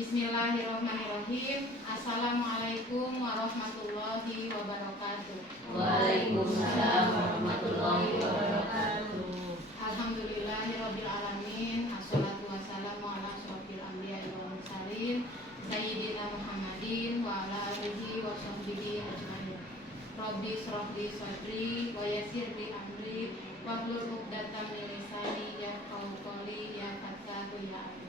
Bismillahirrahmanirrahim. Assalamualaikum warahmatullahi wabarakatuh. Waalaikumsalam warahmatullahi wabarakatuh. Alhamdulillahirabbil alamin. Assalatu wassalamu ala asyrofil anbiya'i wal mursalin sayyidina Muhammadin wa ala alihi wa sahbihi ajmain. Rabbi shrah li sadri wa yassir li amri wahlul 'uqdatam min lisani yafqahu qawli ya fattahu ya alim.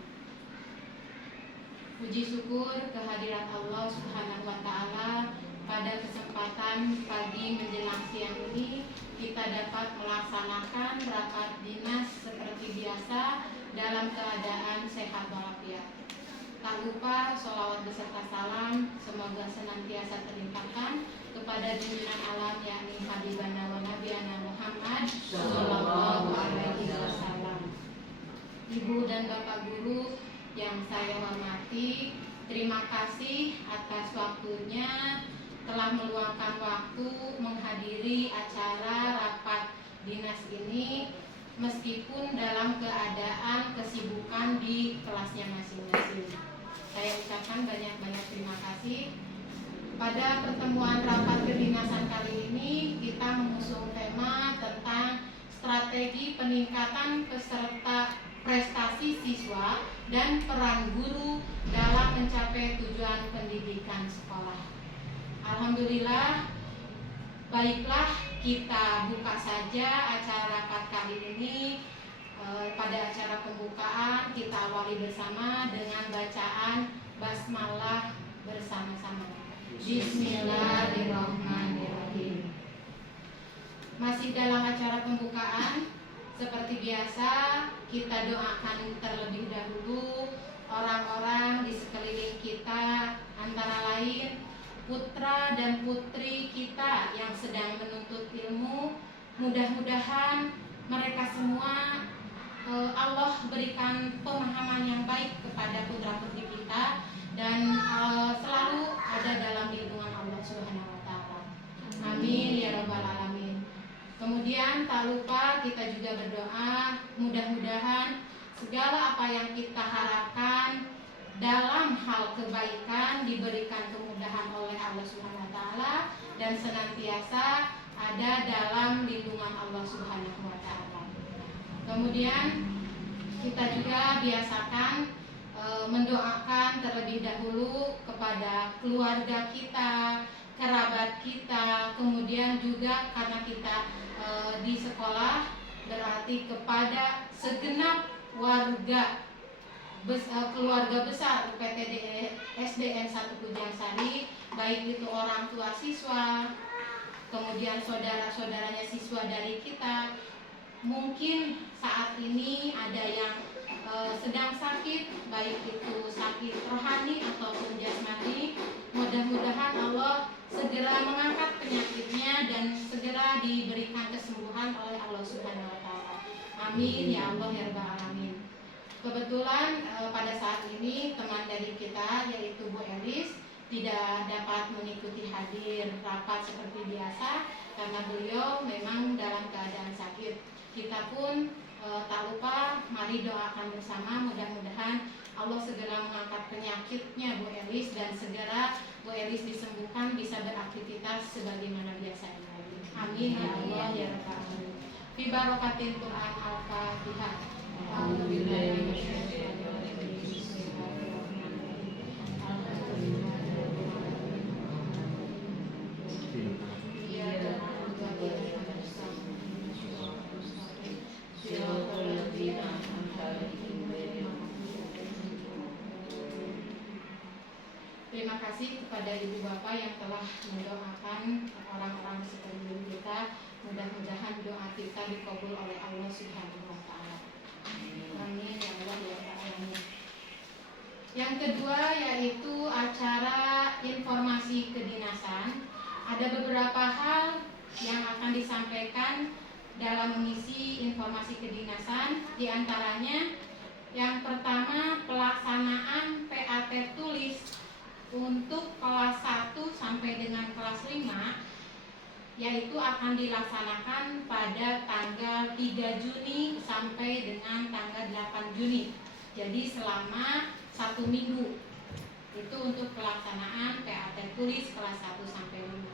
Puji syukur kehadirat Allah Subhanahu wa taala, pada kesempatan pagi menjelang siang ini kita dapat melaksanakan rapat dinas seperti biasa dalam keadaan sehat walafiat. Tak lupa sholawat beserta salam semoga senantiasa terlimpahkan kepada junjungan alam yakni Habibana wa Nabiyana Muhammad sallallahu alaihi wasallam. Ibu dan Bapak guru yang saya hormati, terima kasih atas waktunya telah meluangkan waktu menghadiri acara rapat dinas ini meskipun dalam keadaan kesibukan di kelasnya masing-masing. Saya ucapkan banyak-banyak terima kasih. Pada pertemuan rapat kedinasan kali ini kita mengusung tema tentang strategi peningkatan peserta prestasi siswa dan peran guru dalam mencapai tujuan pendidikan sekolah. Alhamdulillah, baiklah kita buka saja acara rapat kali ini. Pada acara pembukaan kita awali bersama dengan bacaan basmalah bersama-sama. Bismillahirrahmanirrahim. Masih dalam acara pembukaan, seperti biasa, kita doakan terlebih dahulu orang-orang di sekeliling kita, antara lain putra dan putri kita yang sedang menuntut ilmu. Mudah-mudahan mereka semua Allah berikan pemahaman yang baik kepada putra-putri kita dan selalu ada dalam lindungan Allah Subhanahu wa taala. Amin ya rabbal alamin. Kemudian tak lupa kita juga berdoa mudah-mudahan segala apa yang kita harapkan dalam hal kebaikan diberikan kemudahan oleh Allah Subhanahu wa taala dan senantiasa ada dalam lindungan Allah Subhanahu wa taala. Kemudian kita juga biasakan mendoakan terlebih dahulu kepada keluarga kita, kerabat kita, kemudian juga karena kita di sekolah berarti kepada segenap warga keluarga besar UPTD SDN 1 Pujangsari, baik itu orang tua siswa, kemudian saudara-saudaranya siswa dari kita. Mungkin saat ini ada yang sedang sakit, baik itu sakit rohani ataupun jasmani. Mudah-mudahan Allah segera mengangkat penyakitnya dan segera diberikan kesembuhan oleh Allah Subhanahu wa taala. Amin ya Allah ya rabbal alamin. Kebetulan pada saat ini teman dari kita yaitu Bu Elis tidak dapat mengikuti hadir rapat seperti biasa karena beliau memang dalam keadaan sakit. Kita pun tak lupa mari doakan bersama, mudah-mudahan Allah segera mengangkat penyakitnya Bu Elis dan segera Bu Elis disembuhkan bisa beraktivitas sebagaimana biasanya lagi. Amin ya Allah ya rabbal alamin. Fi barakatil Quran Al-Fatihah. Terima kasih kepada ibu bapak yang telah mendoakan orang-orang di sekeliling kita. Mudah-mudahan doa kita dikabul oleh Allah Subhanahu wa taala. Amin ya Allah ya rabbal alamin. Yang kedua yaitu acara informasi kedinasan. Ada beberapa hal yang akan disampaikan dalam mengisi informasi kedinasan. Di antaranya yang pertama pelaksanaan PAT tulis untuk kelas 1 sampai dengan kelas 5 yaitu akan dilaksanakan pada tanggal 3 Juni sampai dengan tanggal 8 Juni. Jadi selama 1 minggu Itu untuk pelaksanaan PAT tulis kelas 1 sampai 5.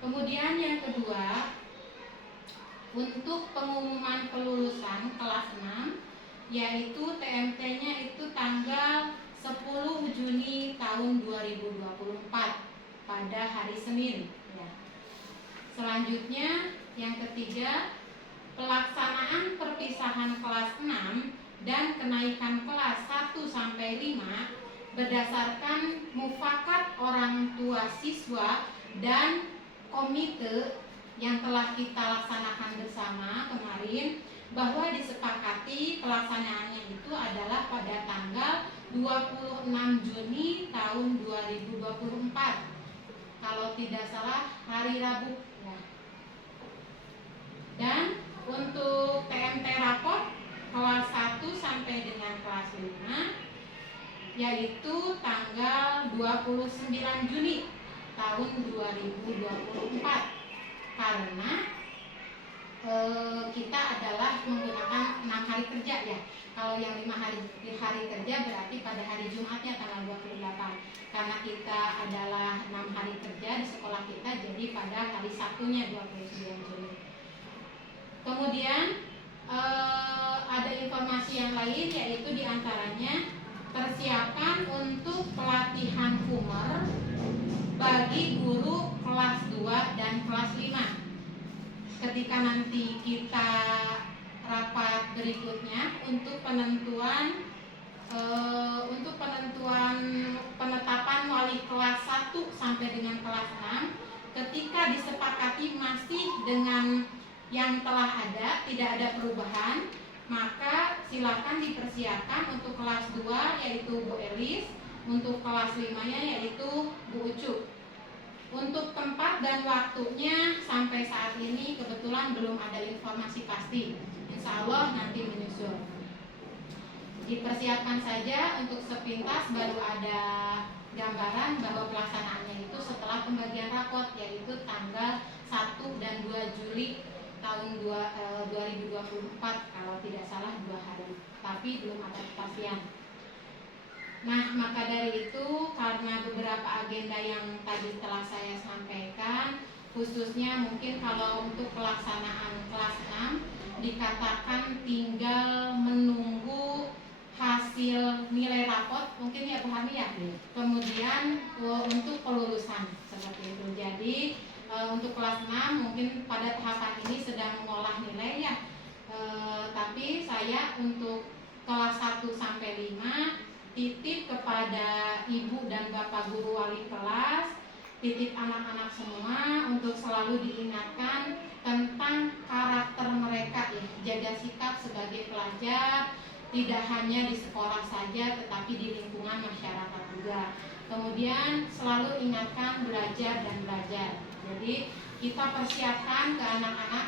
Kemudian yang kedua, untuk pengumuman kelulusan kelas 6, yaitu TMT-nya itu tanggal 10 Juni tahun 2024 pada hari Senin ya. Selanjutnya yang ketiga, pelaksanaan perpisahan kelas 6 dan kenaikan kelas 1 sampai 5 berdasarkan mufakat orang tua siswa dan komite yang telah kita laksanakan bersama kemarin, bahwa disepakati pelaksanaannya itu adalah pada tanggal 26 Juni tahun 2024, kalau tidak salah hari Rabu ya. Dan untuk TMT rapor kelas 1 sampai dengan kelas 5 yaitu tanggal 29 Juni tahun 2024, karena kita adalah menggunakan 6 hari kerja ya. Kalau yang 5 hari kerja berarti pada hari Jumatnya tanggal 28. Karena kita adalah 6 hari kerja di sekolah kita, jadi pada hari Sabtunya 29 Juni. Kemudian ada informasi yang lain, yaitu diantaranya persiapan untuk pelatihan Kummer bagi guru kelas 2 dan kelas 5. Ketika nanti kita rapat berikutnya untuk penentuan penetapan wali kelas 1 sampai dengan kelas 6, ketika disepakati masih dengan yang telah ada, tidak ada perubahan, maka silakan dipersiapkan untuk kelas 2 yaitu Bu Elis, untuk kelas 5-nya yaitu Bu Ucu. Untuk tempat dan waktunya sampai saat ini kebetulan belum ada informasi pasti. Insya Allah nanti menyusul. Dipersiapkan saja, untuk sepintas baru ada gambaran bahwa pelaksanaannya itu setelah pembagian rapot, yaitu tanggal 1 dan 2 Juli tahun 2024, kalau tidak salah 2 hari, tapi belum ada kepastian. Nah, maka dari itu, karena beberapa agenda yang tadi telah saya sampaikan, khususnya mungkin kalau untuk pelaksanaan kelas 6 dikatakan tinggal menunggu hasil nilai rapot, mungkin ya Bu Hani ya. Kemudian untuk kelulusan seperti itu. Jadi untuk kelas 6 mungkin pada tahapan ini sedang mengolah nilai ya. Tapi saya untuk kelas 1 sampai 5 titip kepada ibu dan bapak guru wali kelas, titip anak-anak semua untuk selalu diingatkan tentang karakter mereka ya, jaga sikap sebagai pelajar, tidak hanya di sekolah saja tetapi di lingkungan masyarakat juga. Kemudian selalu ingatkan belajar dan belajar. Jadi kita persiapkan ke anak-anak,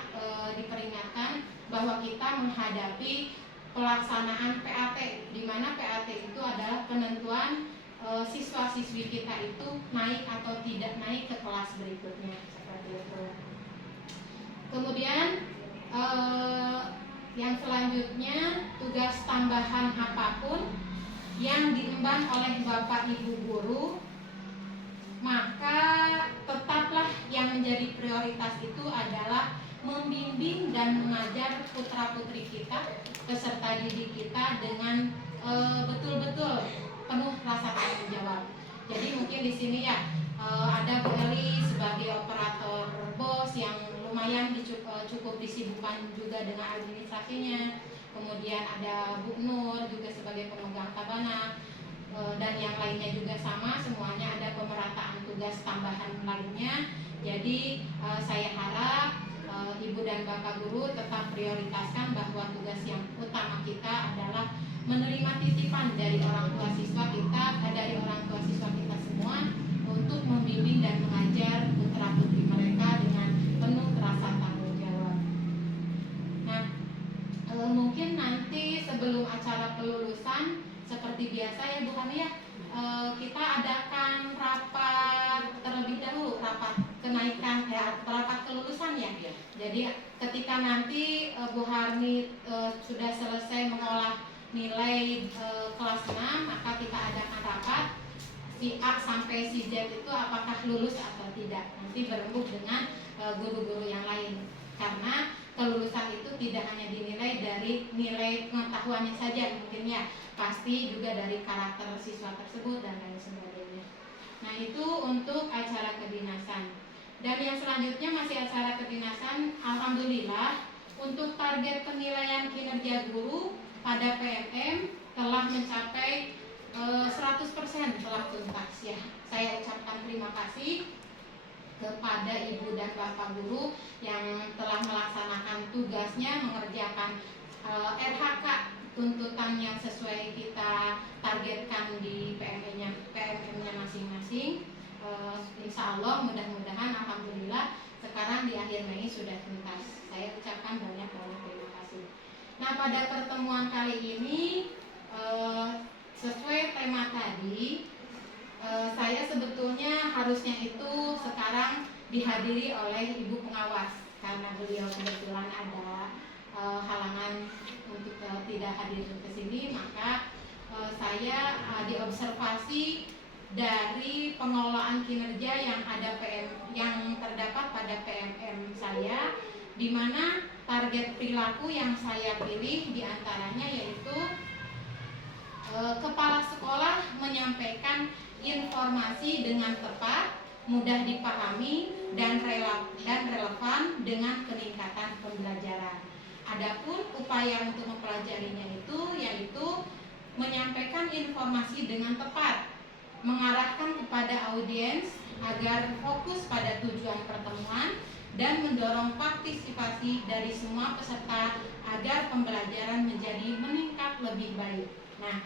diperingatkan bahwa kita menghadapi pelaksanaan PAT, di mana PAT itu adalah penentuan siswa-siswi kita itu naik atau tidak naik ke kelas berikutnya, seperti itu. Kemudian yang selanjutnya, tugas tambahan apapun yang diemban oleh Bapak Ibu guru, maka tetaplah yang menjadi prioritas itu adalah membimbing dan mengajar putra-putri kita, peserta didik kita dengan betul-betul penuh rasa tanggung jawab. Jadi mungkin di sini ya ada Bu Eli sebagai operator BOS yang lumayan cukup disibukkan juga dengan administrasinya. Kemudian ada Bu Nur juga sebagai pemegang tabana, dan yang lainnya juga sama, semuanya ada pemerataan tugas tambahan lainnya. Jadi saya harap Ibu dan Bapak Guru tetap prioritaskan bahwa tugas yang utama kita adalah menerima titipan dari orang tua siswa kita, dari orang tua siswa kita semua, untuk membimbing dan mengajar putra putri mereka dengan penuh rasa tanggung jawab. Nah, mungkin nanti sebelum acara kelulusan seperti biasa ya Bu Hani ya, kita adakan rapat terlebih dahulu, rapat kenaikan rapat kelulusan ya. Jadi ketika nanti Bu Hani sudah selesai mengolah nilai kelas 6, maka kita adakan rapat si A sampai si Z itu apakah lulus atau tidak. Nanti berembuk dengan guru-guru yang lain, karena kelulusan itu tidak hanya dinilai dari nilai pengetahuannya saja, mungkin ya, pasti juga dari karakter siswa tersebut dan lain sebagainya. Nah, itu untuk acara kedinasan. Dan yang selanjutnya masih acara kedinasan. Alhamdulillah untuk target penilaian kinerja guru pada PMM telah mencapai 100% telah tuntas ya. Saya ucapkan terima kasih kepada ibu dan bapak guru yang telah melaksanakan tugasnya, mengerjakan RHK tuntutan yang sesuai kita targetkan di PMM-nya masing-masing. Insya Allah mudah-mudahan alhamdulillah sekarang di akhir Mei sudah tuntas. Saya ucapkan banyak terima kasih. Nah, pada pertemuan kali ini sesuai tema tadi, saya sebetulnya harusnya itu sekarang dihadiri oleh ibu pengawas, karena beliau kebetulan ada halangan untuk tidak hadir ke sini, maka saya diobservasi dari pengelolaan kinerja yang terdapat pada PMM saya, di mana target perilaku yang saya pilih diantaranya yaitu kepala sekolah menyampaikan informasi dengan tepat, mudah dipahami, dan relevan dengan peningkatan pembelajaran. Adapun upaya untuk mempelajarinya itu yaitu menyampaikan informasi dengan tepat, mengarahkan kepada audiens agar fokus pada tujuan pertemuan, dan mendorong partisipasi dari semua peserta agar pembelajaran menjadi meningkat lebih baik. Nah,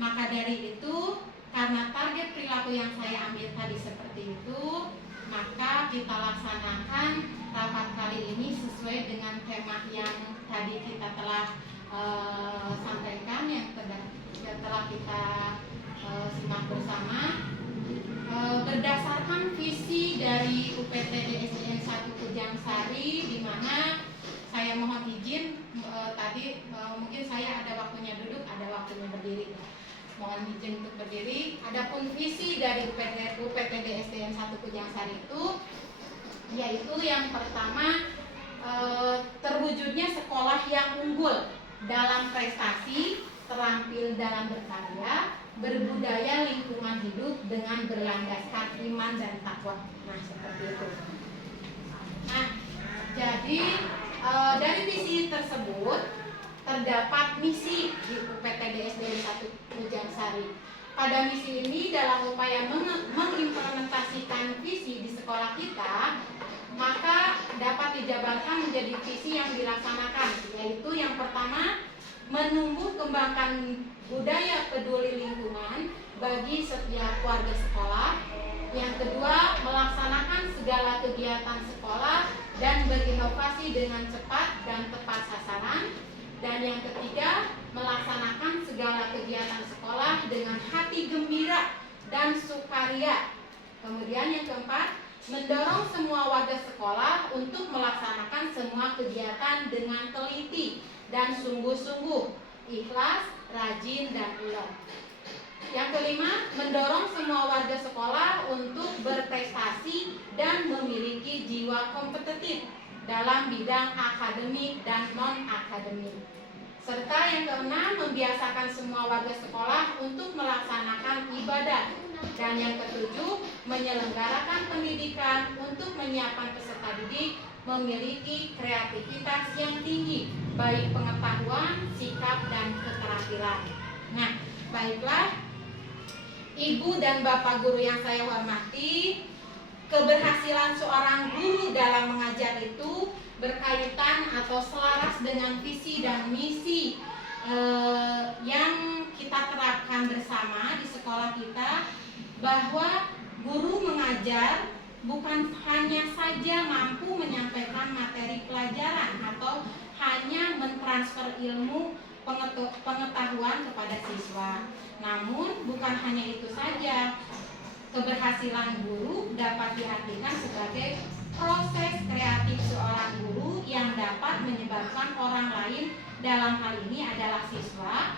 maka dari itu, karena target perilaku yang saya ambil tadi seperti itu, maka kita laksanakan rapat kali ini sesuai dengan tema yang tadi kita telah sampaikan, yang telah kita simak bersama. Berdasarkan visi dari UPTD SDN 1 Kujangsari, di mana saya mohon izin tadi mungkin saya ada waktunya duduk, ada waktunya berdiri. Mohon izin untuk berdiri. Adapun visi dari UPTD SDN 1 Kujangsari itu yaitu yang pertama, terwujudnya sekolah yang unggul dalam prestasi, terampil dalam berkarya, berbudaya lingkungan hidup dengan berlandaskan iman dan takwa. Nah, seperti itu. Nah, jadi dari visi tersebut terdapat misi di UPTD SDN 1 Kujangsari. Pada misi ini, dalam upaya mengimplementasikan visi di sekolah kita, maka dapat dijabarkan menjadi visi yang dilaksanakan, yaitu yang pertama, menumbuh kembangkan budaya peduli lingkungan bagi setiap warga sekolah. Yang kedua, melaksanakan segala kegiatan sekolah dan berinovasi dengan cepat dan tepat sasaran. Dan yang ketiga, melaksanakan segala kegiatan sekolah dengan hati gembira dan sukaria. Kemudian yang keempat, mendorong semua warga sekolah untuk melaksanakan semua kegiatan dengan teliti dan sungguh-sungguh, ikhlas, rajin, dan ulet. Yang kelima, mendorong semua warga sekolah untuk berprestasi dan memiliki jiwa kompetitif dalam bidang akademik dan non-akademik. Serta yang keenam, membiasakan semua warga sekolah untuk melaksanakan ibadah. Dan yang ketujuh, menyelenggarakan pendidikan untuk menyiapkan peserta didik memiliki kreativitas yang tinggi, baik pengetahuan, sikap, dan keterampilan. Nah, baiklah, Ibu dan Bapak guru yang saya hormati, keberhasilan seorang guru dalam mengajar itu berkaitan atau selaras dengan visi dan misi yang kita terapkan bersama di sekolah kita, bahwa guru mengajar bukan hanya saja mampu menyampaikan materi pelajaran atau hanya mentransfer ilmu pengetahuan kepada siswa. Namun bukan hanya itu saja, keberhasilan guru dapat diartikan sebagai proses kreatif seorang guru yang dapat menyebabkan orang lain, dalam hal ini adalah siswa,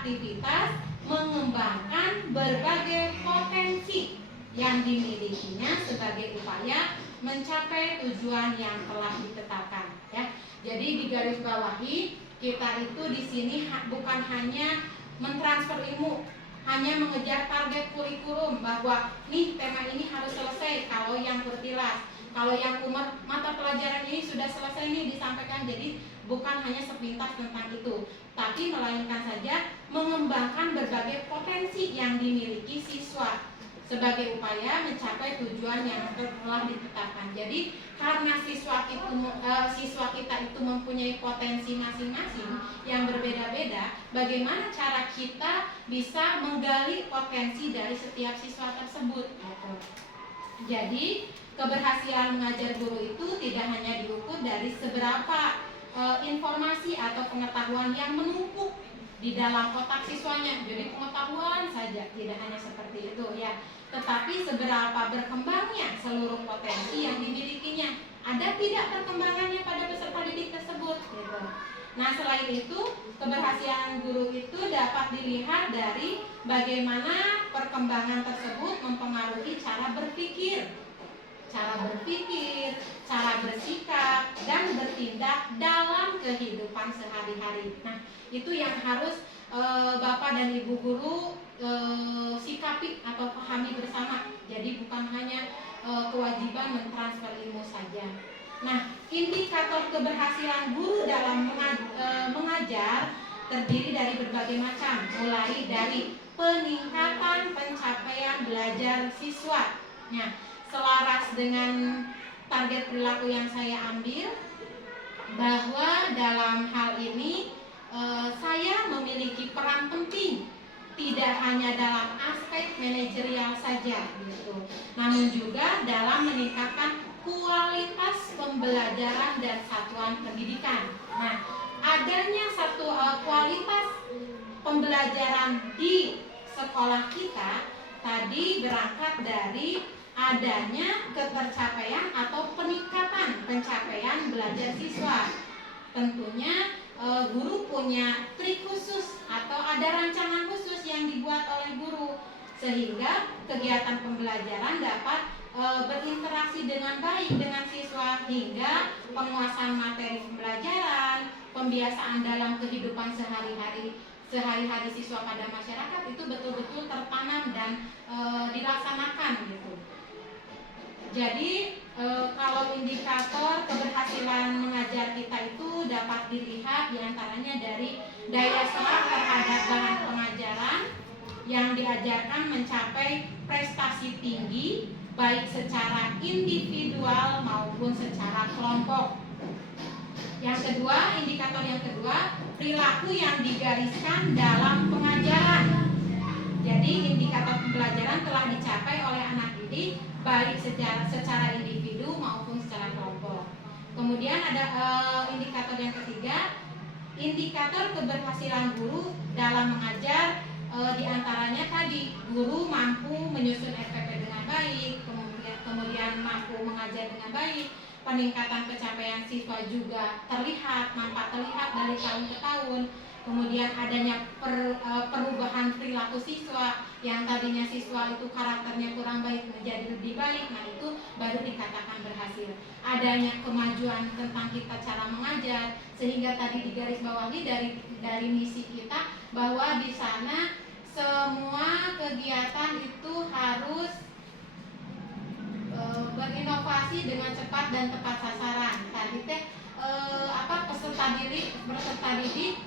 beraktivitas mengembangkan berbagai potensi yang dimilikinya sebagai upaya mencapai tujuan yang telah ditetapkan, ya. Jadi digarisbawahi, kita itu di sini bukan hanya mentransfer ilmu, hanya mengejar target kurikulum bahwa nih tema ini harus selesai kalau yang bertilas, kalau yang mata pelajaran ini sudah selesai nih disampaikan. Jadi bukan hanya sepintas tentang itu, tapi melainkan saja mengembangkan berbagai potensi yang dimiliki siswa sebagai upaya mencapai tujuan yang telah ditetapkan. Jadi karena siswa kita itu mempunyai potensi masing-masing yang berbeda-beda, bagaimana cara kita bisa menggali potensi dari setiap siswa tersebut, gitu. Jadi keberhasilan mengajar guru itu tidak hanya diukur dari seberapa informasi atau pengetahuan yang menumpuk di dalam otak siswanya. Jadi pengetahuan saja, tidak hanya seperti itu, ya. Tetapi seberapa berkembangnya seluruh potensi yang dimilikinya. Ada tidak perkembangannya pada peserta didik tersebut, gitu. Nah, selain itu, keberhasilan guru itu dapat dilihat dari bagaimana perkembangan tersebut mempengaruhi cara berpikir, cara bersikap, dan bertindak dalam kehidupan sehari-hari. Nah, itu yang harus Bapak dan Ibu guru sikapi atau pahami bersama. Jadi bukan hanya kewajiban mentransfer ilmu saja. Nah, indikator keberhasilan guru dalam mengajar terdiri dari berbagai macam, mulai dari peningkatan pencapaian belajar siswa. Nah, selaras dengan target perilaku yang saya ambil, bahwa dalam hal ini saya memiliki peran penting, tidak hanya dalam aspek manajerial saja, gitu, namun juga dalam meningkatkan kualitas pembelajaran dan satuan pendidikan. Nah, adanya satu kualitas pembelajaran di sekolah kita tadi berangkat dari adanya ketercapaian atau peningkatan pencapaian belajar siswa. Tentunya guru punya trik khusus atau ada rancangan khusus yang dibuat oleh guru sehingga kegiatan pembelajaran dapat berinteraksi dengan baik dengan siswa hingga penguasaan materi pembelajaran, pembiasaan dalam kehidupan sehari-hari siswa pada masyarakat itu betul-betul tertanam dan dilaksanakan, gitu. Jadi kalau indikator keberhasilan mengajar kita itu dapat dilihat diantaranya dari daya serap terhadap bahan pengajaran yang diajarkan mencapai prestasi tinggi baik secara individual maupun secara kelompok. Yang kedua, indikator yang kedua, perilaku yang digariskan dalam pengajaran. Jadi indikator pembelajaran telah dicapai oleh anak didik baik secara individu maupun secara kelompok. Kemudian ada indikator yang ketiga, indikator keberhasilan guru dalam mengajar, diantaranya tadi guru mampu menyusun SPP dengan baik, kemudian mampu mengajar dengan baik, peningkatan pencapaian siswa juga nampak terlihat dari tahun ke tahun. Kemudian adanya perubahan perilaku siswa yang tadinya siswa itu karakternya kurang baik menjadi lebih baik, nah itu baru dikatakan berhasil. Adanya kemajuan tentang kita cara mengajar sehingga tadi digarisbawahi dari misi kita bahwa di sana semua kegiatan itu harus berinovasi dengan cepat dan tepat sasaran. Tadi peserta didik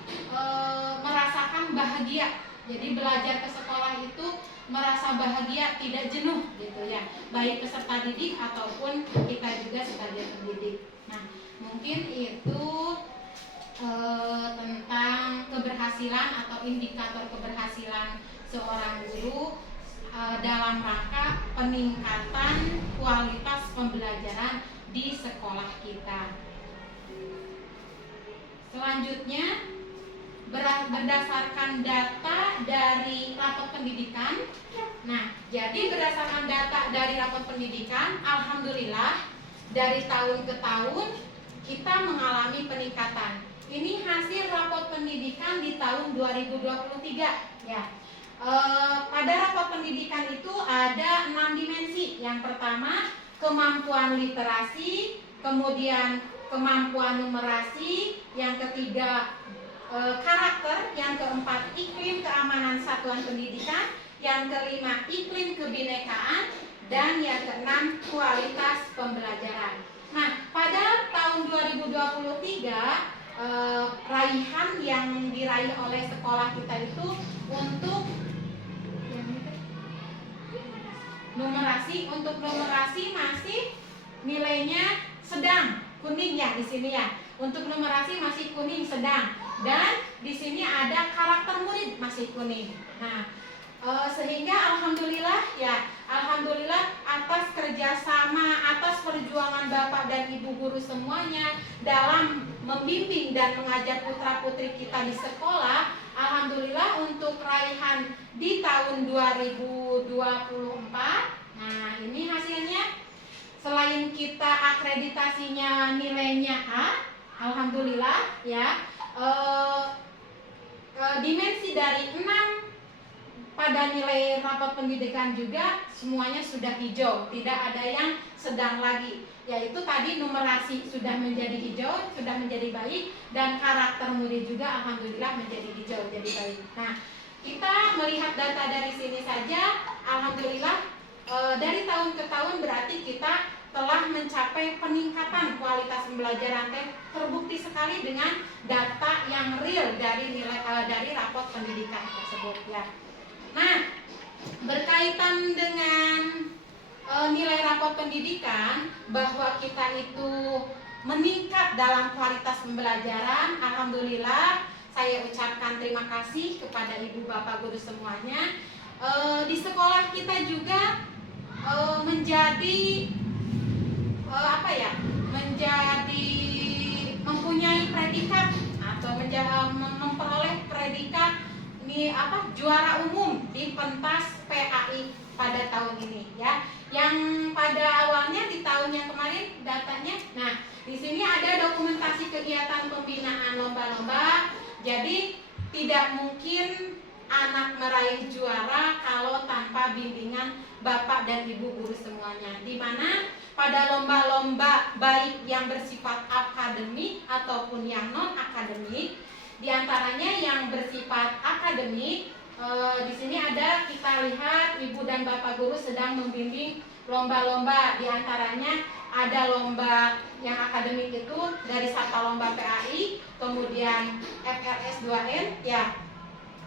merasakan bahagia. Jadi belajar ke sekolah itu merasa bahagia, tidak jenuh, gitu ya. Baik peserta didik ataupun kita juga sebagai pendidik. Nah, mungkin itu tentang keberhasilan atau indikator keberhasilan seorang guru dalam rangka peningkatan kualitas pembelajaran di sekolah kita. Selanjutnya, berdasarkan data dari rapot pendidikan. Nah, jadi berdasarkan data dari rapot pendidikan, alhamdulillah dari tahun ke tahun kita mengalami peningkatan. ini hasil rapot pendidikan di tahun 2023 ya. Pada rapot pendidikan itu ada 6 dimensi. Yang pertama kemampuan literasi, kemudian kemampuan numerasi, yang ketiga karakter, yang keempat iklim keamanan satuan pendidikan, yang kelima iklim kebinekaan, dan yang keenam kualitas pembelajaran. Nah, pada tahun 2023 raihan yang diraih oleh sekolah kita itu untuk numerasi, masih nilainya sedang, kuning ya di sini ya. Untuk numerasi masih kuning sedang, dan di sini ada karakter murid masih kuning. Nah, sehingga alhamdulillah ya, alhamdulillah atas kerjasama, atas perjuangan Bapak dan Ibu guru semuanya dalam membimbing dan mengajar putra putri kita di sekolah, alhamdulillah untuk raihan di tahun 2024. Nah, ini hasilnya. Selain kita akreditasinya nilainya A, alhamdulillah ya, dimensi dari 6 pada nilai rapot pendidikan juga semuanya sudah hijau, tidak ada yang sedang lagi. Yaitu tadi numerasi sudah menjadi hijau, sudah menjadi baik, dan karakter murid juga alhamdulillah menjadi hijau, jadi baik. Nah, kita melihat data dari sini saja, alhamdulillah dari tahun ke tahun berarti kita telah mencapai peningkatan kualitas pembelajaran, terbukti sekali dengan data yang real dari nilai dari rapot pendidikan tersebut ya. Nah, berkaitan dengan nilai rapot pendidikan bahwa kita itu meningkat dalam kualitas pembelajaran, alhamdulillah saya ucapkan terima kasih kepada ibu bapak guru semuanya. Di sekolah kita juga menjadi menjadi mempunyai predikat atau memperoleh predikat juara umum di pentas PAI pada tahun ini ya. Yang pada awalnya di tahun yang kemarin datanya. Nah, di sini ada dokumentasi kegiatan pembinaan lomba-lomba. Jadi tidak mungkin anak meraih juara kalau tanpa bimbingan Bapak dan Ibu guru semuanya. Di mana pada lomba-lomba baik yang bersifat akademik ataupun yang non akademik, di antaranya yang bersifat akademik, di sini ada kita lihat Ibu dan Bapak guru sedang membimbing lomba-lomba. Di antaranya ada lomba yang akademik itu dari Sata Lomba PAI, kemudian FRS 2N ya.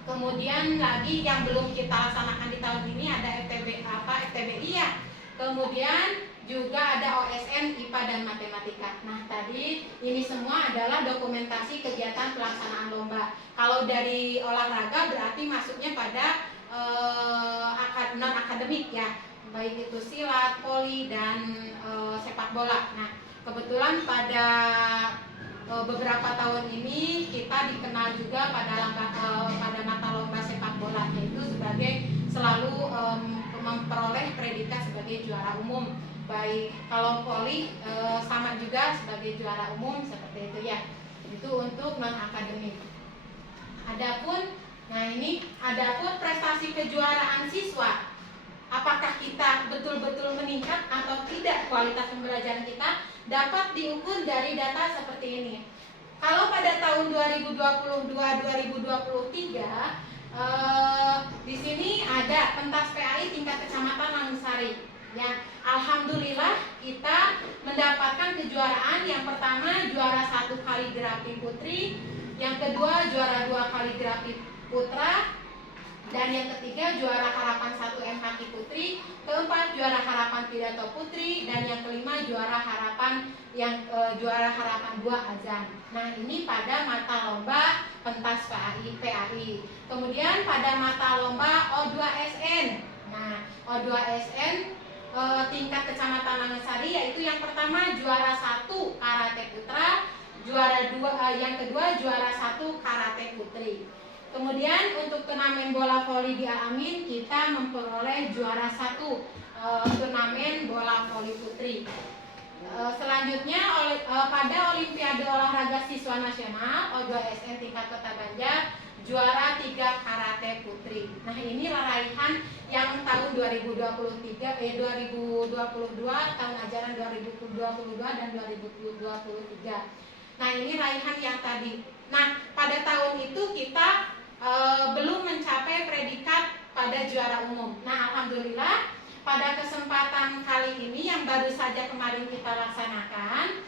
Kemudian lagi yang belum kita laksanakan di tahun ini ada FTBI ya. Kemudian juga ada OSN IPA dan Matematika. Nah, tadi ini semua adalah dokumentasi kegiatan pelaksanaan lomba. Kalau dari olahraga berarti masuknya pada non akademik ya, baik itu silat, voli, dan sepak bola. Nah, kebetulan pada beberapa tahun ini kita dikenal juga pada mata lomba sepak bola, yaitu sebagai selalu memperoleh predikat sebagai juara umum. Baik kalau voli sama juga sebagai juara umum seperti itu ya. Itu untuk non akademik. Adapun prestasi kejuaraan siswa, apakah kita betul-betul meningkat atau tidak kualitas pembelajaran kita, dapat diukur dari data seperti ini. Kalau pada tahun 2022-2023 di sini ada pentas PAI tingkat kecamatan Langensari. Ya, alhamdulillah kita mendapatkan kejuaraan. Yang pertama juara 1 kaligrafi putri, yang kedua juara 2 kaligrafi putra, dan yang ketiga juara harapan 1 MHQ putri, keempat juara harapan pidato putri, dan yang kelima juara harapan 2 azan. Nah, ini pada mata lomba pentas PAI. Kemudian pada mata lomba O2SN. Nah, O2SN tingkat kecamatan Langensari, yaitu yang pertama juara 1 karate putra, yang kedua juara 1 karate putri. Kemudian untuk turnamen bola voli di Al-Amin kita memperoleh juara 1 turnamen bola voli putri. Selanjutnya pada Olimpiade Olahraga Siswa Nasional O2SN tingkat Kota Banjar juara 3 karate putri. Nah, ini raihan yang tahun 2022 tahun ajaran 2022 dan 2023. Nah, ini raihan yang tadi. Nah, pada tahun itu kita belum mencapai predikat pada juara umum. Nah, alhamdulillah pada kesempatan kali ini yang baru saja kemarin kita laksanakan,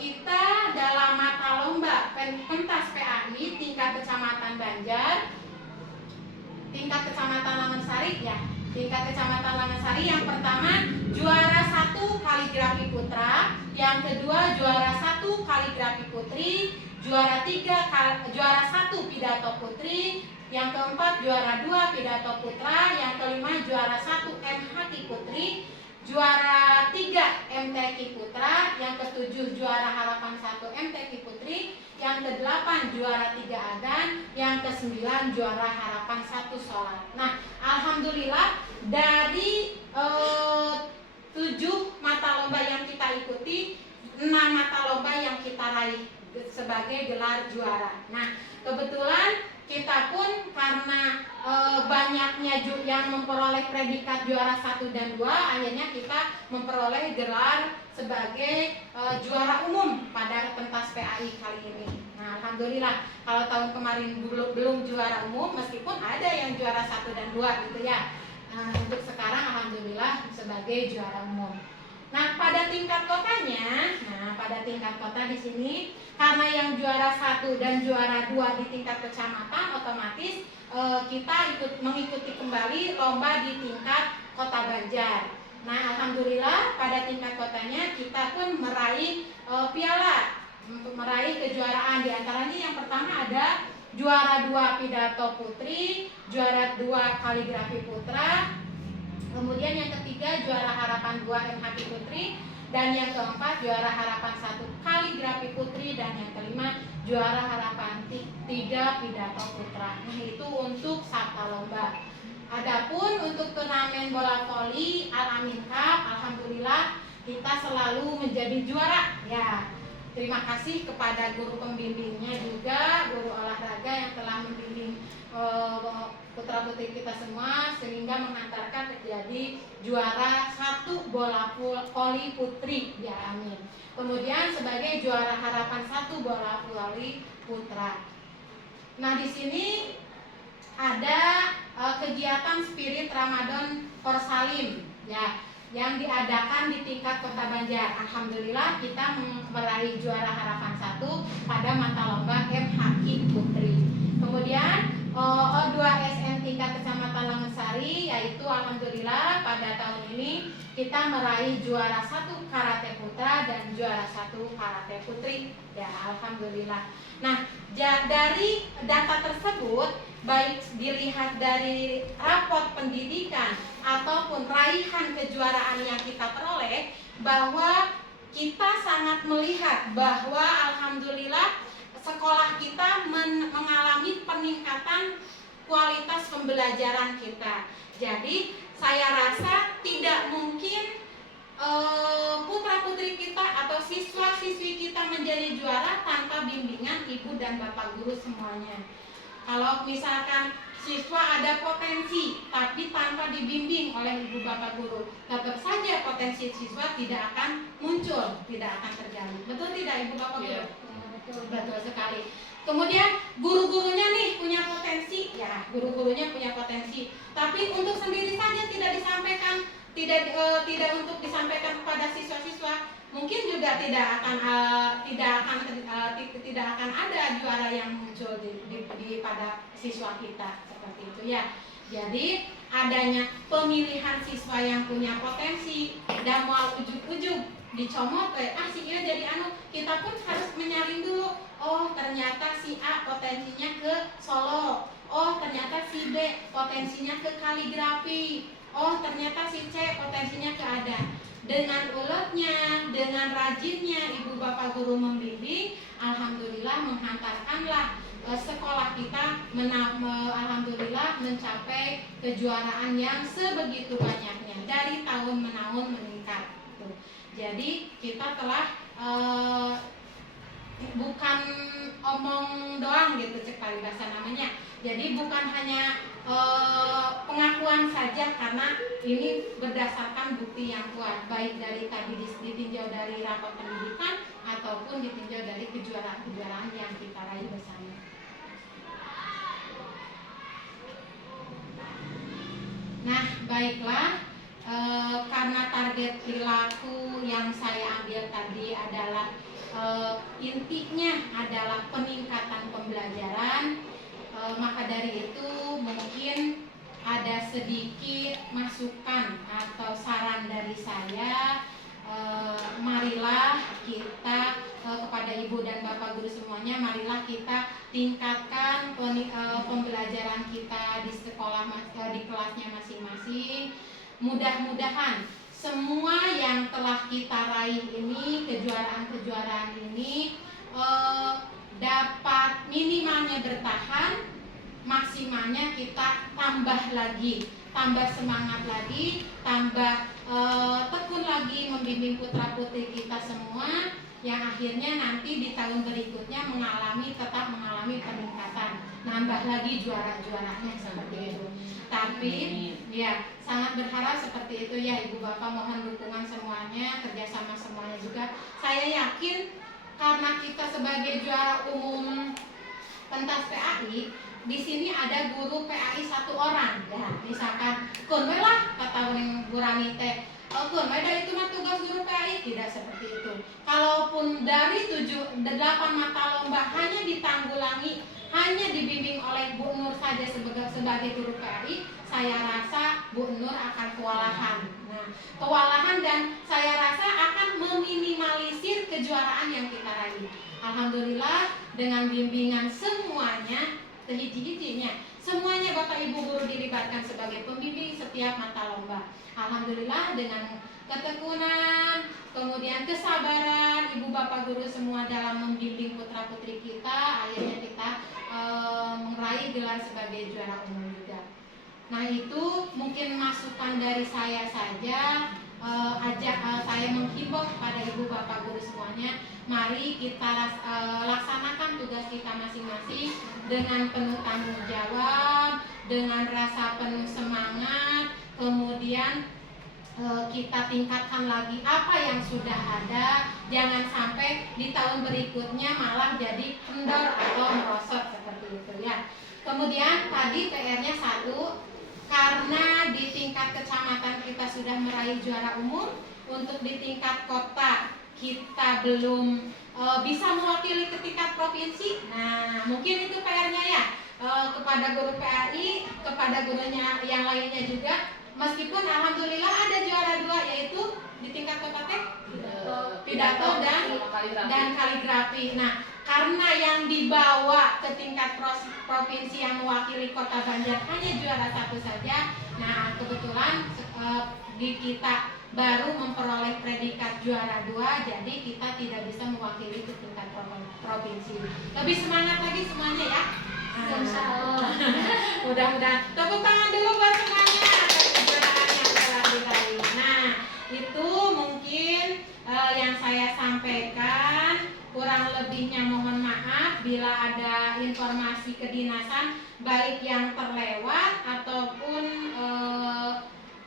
kita dalam mata lomba pentas PAI tingkat Kecamatan Banjar, tingkat Kecamatan Langensari ya, tingkat Kecamatan Langensari yang pertama juara 1 kaligrafi putra, yang kedua juara 1 kaligrafi putri, juara 1 pidato putri, yang keempat juara 2 pidato putra, yang kelima juara 1 MHQ putri, juara 3 MTQ putra, yang ketujuh juara harapan 1 MTQ putri, yang ke-8 juara 3 adan, yang ke-9 juara harapan 1 sholat. Nah, alhamdulillah dari 7 mata lomba yang kita ikuti, 6 mata lomba yang kita raih sebagai gelar juara. Nah, kebetulan kita pun karena banyaknya yang memperoleh predikat juara 1 dan 2, akhirnya kita memperoleh gelar sebagai juara umum pada pentas PAI kali ini. Nah, alhamdulillah kalau tahun kemarin belum juara umum, meskipun ada yang juara 1 dan 2 gitu ya. Nah, untuk sekarang alhamdulillah sebagai juara umum. Nah, pada tingkat kotanya, pada tingkat kota di sini karena yang juara 1 dan juara 2 di tingkat kecamatan, otomatis kita mengikuti kembali lomba di tingkat Kota Banjar. Nah, alhamdulillah pada tingkat kotanya kita pun meraih piala, meraih kejuaraan. Di antaranya yang pertama ada juara 2 pidato putri, juara 2 kaligrafi putra, kemudian yang ketiga juara harapan 2 MHQ putri, dan yang keempat juara harapan 1 kaligrafi putri, dan yang kelima juara harapan 3 pidato putra. Nah, itu untuk sabta lomba. Adapun untuk turnamen bola voli Al-Amin Cup, alhamdulillah kita selalu menjadi juara ya. Terima kasih kepada guru pembimbingnya juga, guru olahraga yang telah membimbing putra-putri kita semua sehingga menghantarkan terjadi juara 1 bola voli putri ya, amin. Kemudian sebagai juara harapan 1 bola voli putra. Nah, di sini ada kegiatan Spirit Ramadan Korsalim ya, yang diadakan di tingkat Kota Banjar. Alhamdulillah kita meraih juara harapan 1 pada mata lomba MHQ putri. Kemudian O2SN tingkat Kecamatan Langensari, yaitu alhamdulillah pada tahun ini kita meraih juara 1 karate putra dan juara 1 karate putri ya, alhamdulillah. Nah, dari data tersebut, baik dilihat dari raport pendidikan ataupun raihan kejuaraan yang kita peroleh, bahwa kita sangat melihat bahwa alhamdulillah sekolah kita mengalami peningkatan kualitas pembelajaran kita. Jadi saya rasa tidak mungkin putra-putri kita atau siswa-siswi kita menjadi juara tanpa bimbingan ibu dan bapak guru semuanya. Kalau misalkan siswa ada potensi tapi tanpa dibimbing oleh ibu bapak guru, tetap saja potensi siswa tidak akan muncul, tidak akan terjadi. Betul tidak ibu bapak guru? Yeah. Betul sekali. Kemudian guru-gurunya nih punya potensi, ya guru-gurunya punya potensi. Tapi untuk sendiri saja tidak disampaikan, tidak untuk disampaikan kepada siswa-siswa, mungkin juga tidak akan ada juara yang muncul di pada siswa kita seperti itu ya. Jadi adanya pemilihan siswa yang punya potensi dan mau ujug-ujug dicomot si iya jadi kita pun harus menyaring dulu. Oh, ternyata si A potensinya ke Solo. Oh, ternyata si B potensinya ke kaligrafi. Oh, ternyata si C potensinya ke adan. Dengan uletnya, dengan rajinnya ibu bapak guru membimbing, alhamdulillah menghantarkanlah sekolah kita alhamdulillah mencapai kejuaraan yang sebegitu banyaknya, dari tahun menahun meningkat. Jadi kita telah bukan omong doang gitu cek paribasa namanya. Jadi bukan hanya pengakuan saja, karena ini berdasarkan bukti yang kuat, baik dari tadi ditinjau dari rapor pendidikan ataupun ditinjau dari kejuaraan-kejuaraan yang kita raih bersama. Nah, baiklah, karena target perilaku yang saya ambil tadi adalah intinya adalah peningkatan pembelajaran, maka dari itu mungkin ada sedikit masukan atau saran dari saya. Marilah kita kepada ibu dan bapak guru semuanya, marilah kita tingkatkan pembelajaran kita di sekolah, di kelasnya masing-masing. Mudah-mudahan semua yang telah kita raih ini, kejuaraan-kejuaraan ini dapat minimalnya bertahan, maksimalnya kita tambah lagi, tambah semangat lagi, tambah tekun lagi membimbing putra putri kita semua, yang akhirnya nanti di tahun berikutnya tetap mengalami peningkatan, nambah lagi juara-juaranya seperti itu. Tapi ya sangat berharap seperti itu ya ibu bapak, mohon dukungan semuanya, kerjasama semuanya juga. Saya yakin karena kita sebagai juara umum pentas PAI, di sini ada guru PAI 1 orang ya, misalkan kun lah kata Bu Rani teh, kun itu mah tugas guru PAI, tidak seperti itu. Kalaupun dari 8 mata lomba hanya ditanggulangi, hanya dibimbing oleh Bu Nur saja sebagai guru PAI, saya rasa Bu Nur akan kewalahan. Nah, kewalahan, dan saya rasa akan meminimalisir kejuaraan yang kita raih. Alhamdulillah dengan bimbingan semuanya, sehiji-hijinya, semuanya Bapak Ibu guru dilibatkan sebagai pembimbing setiap mata lomba. Alhamdulillah dengan ketekunan, kemudian kesabaran Ibu Bapak guru semua dalam membimbing putra putri kita, akhirnya kita meraih gelar sebagai juara umum juga. Nah, itu mungkin masukan dari saya saja. Saya menghimbau kepada ibu bapak guru semuanya, mari kita laksanakan tugas kita masing-masing dengan penuh tanggung jawab, dengan rasa penuh semangat, kemudian kita tingkatkan lagi apa yang sudah ada, jangan sampai di tahun berikutnya malah jadi kendor atau merosot seperti itu ya. Kemudian tadi PR-nya 1, karena di tingkat kecamatan kita sudah meraih juara umum, untuk di tingkat kota kita belum bisa mewakili ke tingkat provinsi. Nah, mungkin itu PR-nya ya, kepada guru PAI, kepada gurunya yang lainnya juga. Meskipun alhamdulillah ada juara 2, yaitu di tingkat kota teh pidato dan kaligrafi. Nah, karena yang dibawa ke tingkat provinsi yang mewakili kota Banjar hanya juara 1 saja. Nah, kebetulan di kita baru memperoleh predikat juara 2, jadi kita tidak bisa mewakili ke tingkat provinsi. Lebih semangat lagi semuanya ya. Insyaallah. Mudah-mudahan. Tepuk tangan dulu buat semuanya atas kejuaraan yang telah diraih. Nah, itu mungkin yang saya sampaikan. Kurang lebihnya mohon maaf bila ada informasi kedinasan baik yang terlewat ataupun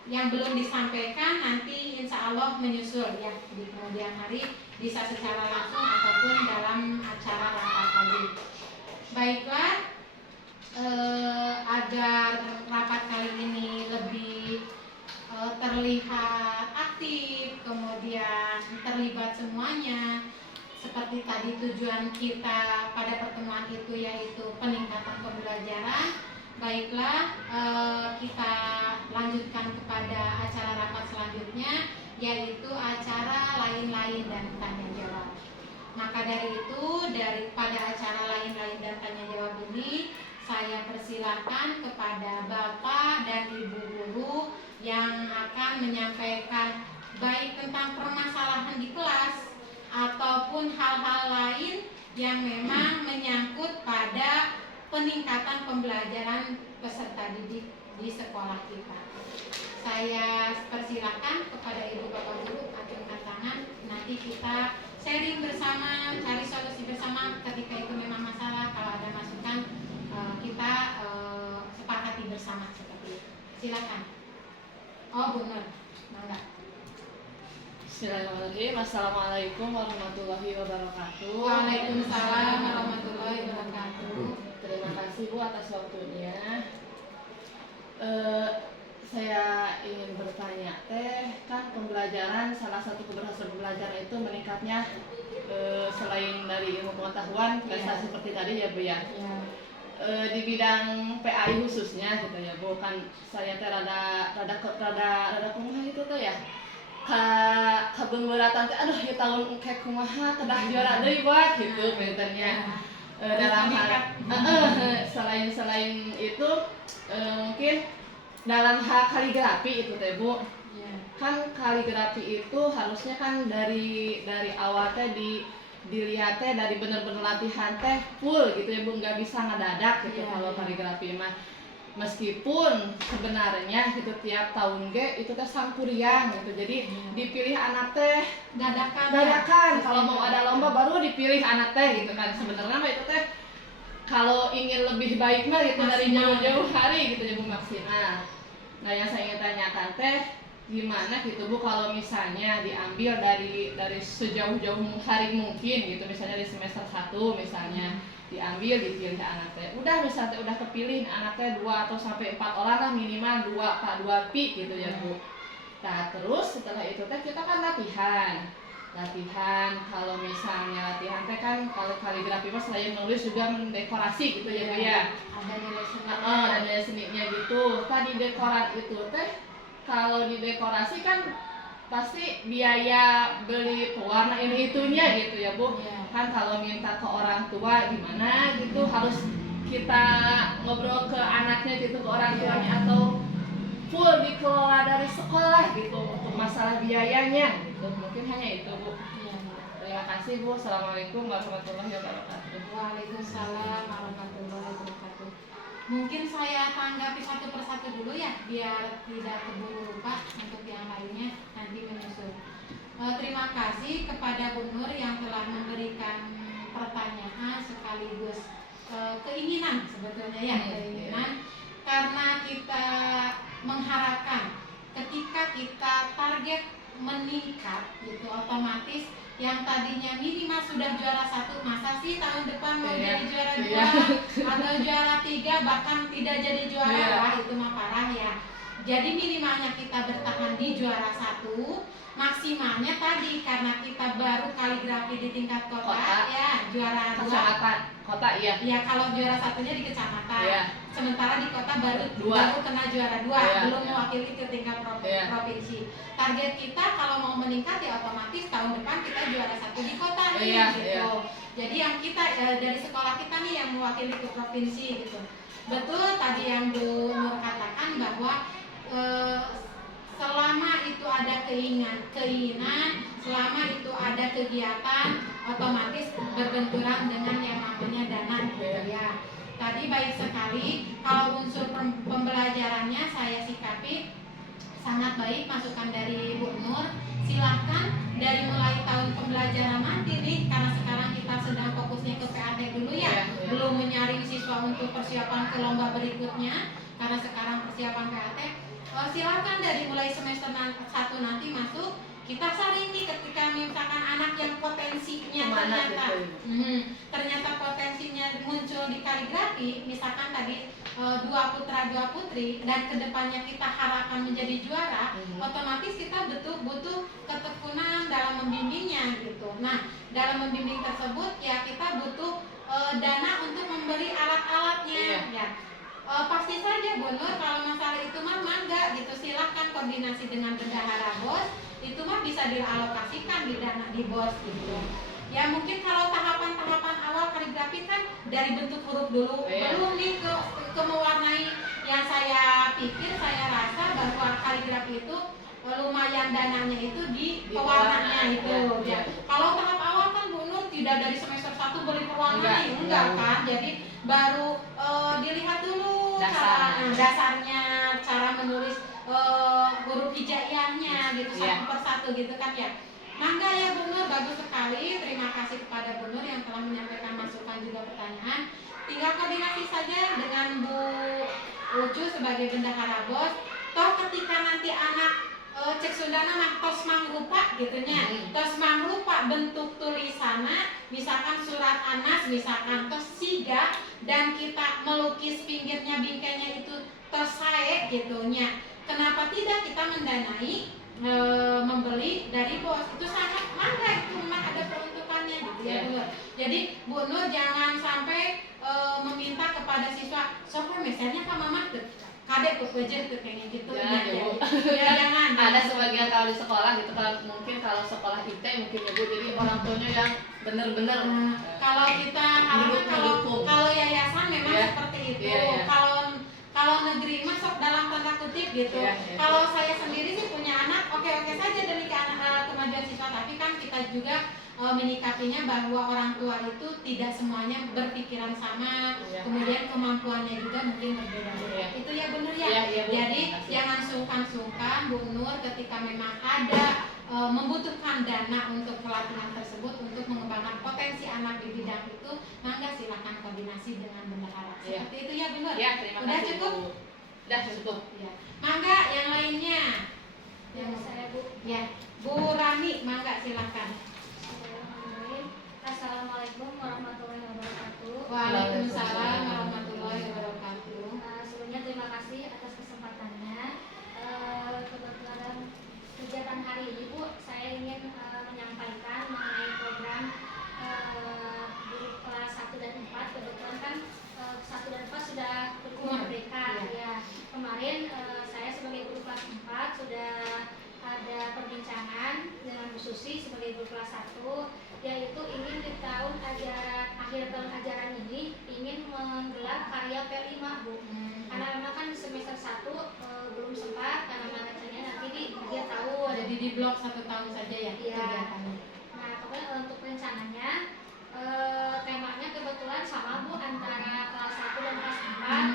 yang belum disampaikan, nanti insya Allah menyusul ya di kemudian hari, bisa secara langsung ataupun dalam acara rapat tadi. Baiklah, agar rapat kali ini lebih terlihat aktif, kemudian terlibat semuanya, seperti tadi tujuan kita pada pertemuan itu yaitu peningkatan pembelajaran. Baiklah, kita lanjutkan kepada acara rapat selanjutnya, yaitu acara lain-lain dan tanya jawab. Maka dari itu, daripada acara lain-lain dan tanya jawab ini, saya persilakan kepada Bapak dan Ibu guru yang akan menyampaikan baik tentang permasalahan di kelas ataupun hal-hal lain yang memang menyangkut pada peningkatan pembelajaran peserta didik di sekolah kita. Saya persilakan kepada Ibu Bapak guru, acungkan tangan. nanti kita sharing bersama, cari solusi bersama ketika itu memang masalah. Kalau ada masukan kita sepakati bersama seperti itu. Silakan. Oh, benar. Enggak. Bismillahirrahmanirrahim. Assalamualaikum warahmatullahi wabarakatuh. Waalaikumsalam warahmatullahi wabarakatuh. Terima kasih Bu atas waktunya. Saya ingin bertanya, kan pembelajaran, salah satu keberhasilan belajar itu meningkatnya selain dari ilmu pengetahuan, prestasi seperti tadi ya Bu ya. Di bidang PAI khususnya gitu ya Bu, kan saya rada kumaha itu tuh ya. Kabeungeuratan teh aduh ya tahun kayak kumaha kedah juara deui buat gitu bentennya. Dalam hal selain itu mungkin dalam hal kaligrafi itu teh Bu. Kan kaligrafi itu harusnya kan dari awal teh dilihat teh dari bener-bener latihan teh full gitu ya Bu, nggak bisa ngedadak gitu kalau kaligrafi mah. Meskipun sebenarnya gitu tiap tahun itu teh sampuriang gitu, jadi dipilih anak teh dadakan kalau mau ada lomba baru dipilih anak teh gitu kan. Sebenarnya mah itu teh kalau ingin lebih baik mah gitu dari jauh-jauh hari gitu ya Bu, maksimal. Nah yang saya ingin tanyakan teh gimana gitu Bu kalau misalnya diambil dari sejauh-jauh hari mungkin gitu, misalnya di semester 1 misalnya diambil dipilih anak teh udah misalnya udah kepilih anak teh 2 atau sampai 4 orang lah minimal 2 pi gitu ya Bu. Nah terus setelah itu teh kita kan latihan kalau misalnya latihan teh kan kalau kaligrafi mah selain menulis juga mendekorasi gitu ya Bu ya. Ada nilai seninya gitu. Tadi dekorat itu teh kalau di dekorasi kan pasti biaya beli pewarna ini itunya gitu ya Bu. Kan kalau minta ke orang tua gimana gitu harus kita ngobrol ke anaknya gitu, ke orang tuanya atau full dikelola dari sekolah gitu untuk masalah biayanya gitu. Mungkin hanya itu Bu. Terima kasih Bu. Assalamualaikum warahmatullahi wabarakatuh. Waalaikumsalam warahmatullahi wabarakatuh. Mungkin saya tanggapi satu persatu dulu ya biar tidak keburu lupa untuk yang lainnya nanti menyusul. Terima kasih kepada Bu Nur yang telah memberikan pertanyaan sekaligus keinginan sebetulnya ya, keinginan karena kita mengharapkan ketika kita target meningkat gitu otomatis yang tadinya minimal sudah juara 1 masa sih tahun depan mau jadi juara 2 atau juara 3 bahkan tidak jadi juara wah itu mah parah ya. Jadi minimalnya kita bertahan di juara 1, maksimalnya tadi karena kita baru kaligrafi di tingkat kota ya juara 2 kota iya. Ya kalau juara 1-nya di kecamatan. Sementara di kota baru kena juara 2, belum mewakili ke tingkat provinsi. Target kita kalau mau meningkat ya otomatis tahun depan kita juara 1 di kota nih gitu. Jadi yang kita dari sekolah kita nih yang mewakili ke provinsi gitu. Betul tadi yang Bu Nur katakan bahwa selama itu ada keinginan, selama itu ada kegiatan, otomatis berbenturan dengan yang namanya dana gitu ya. Tadi baik sekali, kalau unsur pembelajarannya saya sikapi sangat baik masukan dari Bu Nur. Silahkan dari mulai tahun pembelajaran nanti nih, karena sekarang kita sedang fokusnya ke PAT dulu ya, belum menyaring siswa untuk persiapan ke lomba berikutnya, karena sekarang persiapan PAT. Silakan dari mulai semester 1 nanti masuk, kita saring nih ketika misalkan anak yang potensinya ternyata potensinya muncul di kaligrafi, misalkan tadi 2 putra 2 putri dan kedepannya kita harapkan menjadi juara, otomatis kita butuh ketekunan dalam membimbingnya gitu. Nah dalam membimbing tersebut ya kita butuh dana untuk membeli alat-alatnya ya. Pasti saja Bu Nur kalau masalah itu mah mangga gitu, silahkan koordinasi dengan bendahara BOS, itu mah bisa dialokasikan di dana di BOS gitu. Ya mungkin kalau tahapan-tahapan awal kaligrafi kan dari bentuk huruf dulu, belum nih ke mewarnai. Yang saya pikir, saya rasa bahwa kaligrafi itu lumayan dananya itu di pewarnanya itu ya. Kalau tahap awal kan Bu Nur tidak dari semester 1 beli pewarna enggak kan, jadi baru dilihat dulu dasarnya, cara menulis huruf hijaiyahnya gitu satu persatu gitu kan ya. Mangga ya Bu Nur, bagus sekali. Terima kasih kepada Bu Nur yang telah menyampaikan masukan juga pertanyaan. Tinggal koordinasi saja dengan Bu Ucu sebagai bendahara BOS. Toh ketika nanti anak cek Sundana mah tos mangrupa gitunya. Tos mangrupa bentuk tulisanna misalkan surat Anas misalkan tos siga dan kita melukis pinggirnya bingkainya itu tos sae gitunya. Kenapa tidak kita mendanai membeli dari BOS? Itu sangat mangga, itu memang ada peruntukannya gitu ya Bu Nur. Jadi Bu Nur jangan sampai meminta kepada siswa sok misalnya Pak Mama tuh kadek tuh kejer tuh kayak gitu ya, ya, ya, jangan ada sebagian kalau di sekolah gitu, kalau mungkin kalau sekolah IT mungkin ya Bu, jadi orang tuanya yang benar-benar kalau kita harapkan kalau yayasan memang seperti itu. Kalau negeri mah sok dalam tanda kutip gitu. Kalau saya sendiri sih punya anak, oke saja demi kemajuan siswa, tapi kan kita juga menyikapinya bahwa orang tua itu tidak semuanya berpikiran sama, kemudian kemampuannya juga mungkin berbeda-beda. Itu ya benar ya. Jadi jangan sungkan-sungkan Bu Nur ketika memang ada membutuhkan dana untuk pelatihan tersebut untuk mengembangkan potensi anak di bidang itu, mangga silakan koordinasi dengan bendahara. Seperti itu ya Bu Nur. Ya, terima Udah kasih, cukup? Bu. Udah cukup. Ya. Mangga yang lainnya. Yang saya Bu. Ya, Bu Rani, mangga silakan. Assalamualaikum warahmatullahi wabarakatuh. Waalaikumsalam warahmatullahi wabarakatuh. Sebelumnya terima kasih atas kesempatannya. Kebetulan kegiatan hari ini Bu, saya ingin menyampaikan mengenai program guru kelas 1 dan 4. Kebetulan kan 1 dan 4 sudah berumur merdeka. Ya. Kemarin saya sebagai guru kelas 4 sudah ada perbincangan dengan Bu Susi sebagai guru kelas 1, yaitu ingin di akhir tahun ajaran ini ingin menggelar karya P5 Bu. Karena memang kan di semester 1 belum sempat karena mengajarnya nanti di akhir tahun. Jadi di blok 1 tahun saja ya kegiatannya. Nah, kemudian untuk rencananya temanya kebetulan sama Bu antara kelas 1 dan kelas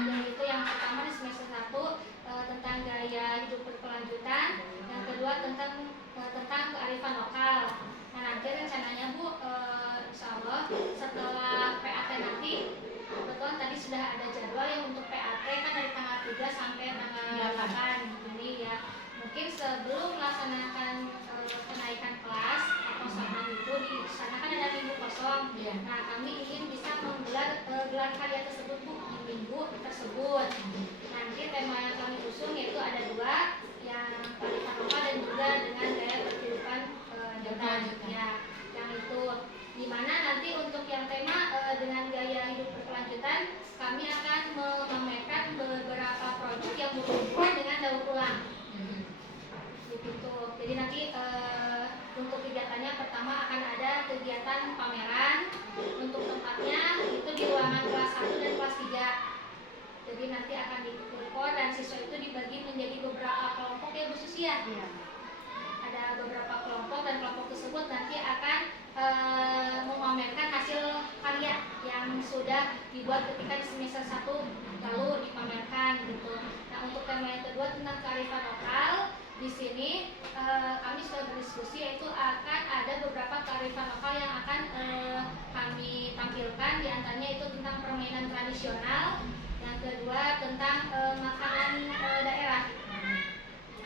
4, yaitu yang pertama di semester 1 tentang gaya hidup berkelanjutan, yang kedua tentang kearifan lokal. Nah, nanti rencananya Bu, insya Allah setelah PAT nanti, kebetulan tadi sudah ada jadwal yang untuk PAT kan dari tanggal 3 sampai tanggal 8 Juni ya. Mungkin sebelum melaksanakan kenaikan kelas atau saman itu di sana kan ada minggu kosong. Nah, kami ingin bisa menggelar gelar karya tersebut Bu di minggu tersebut. Nanti tema yang kami usung yaitu ada 2, yang kearifan lokal dan juga dengan gaya berkehidupan ya, yang itu dimana nanti untuk yang tema dengan gaya hidup berkelanjutan kami akan memamerkan beberapa produk yang berhubungan dengan daur ulang gitu. Jadi nanti untuk kegiatannya pertama akan ada kegiatan pameran. Untuk tempatnya itu di ruangan kelas 1 dan kelas 3. Jadi nanti akan diukur dan siswa itu dibagi menjadi beberapa kelompok ya Bu Susi ya. Ada beberapa kelompok dan kelompok tersebut nanti akan memamerkan hasil karya yang sudah dibuat ketika di semester 1 lalu dipamerkan gitu. Nah, untuk tema yang kedua tentang kearifan lokal, di sini kami sudah berdiskusi yaitu akan ada beberapa kearifan lokal yang akan kami tampilkan, diantaranya itu tentang permainan tradisional, yang kedua tentang makanan daerah,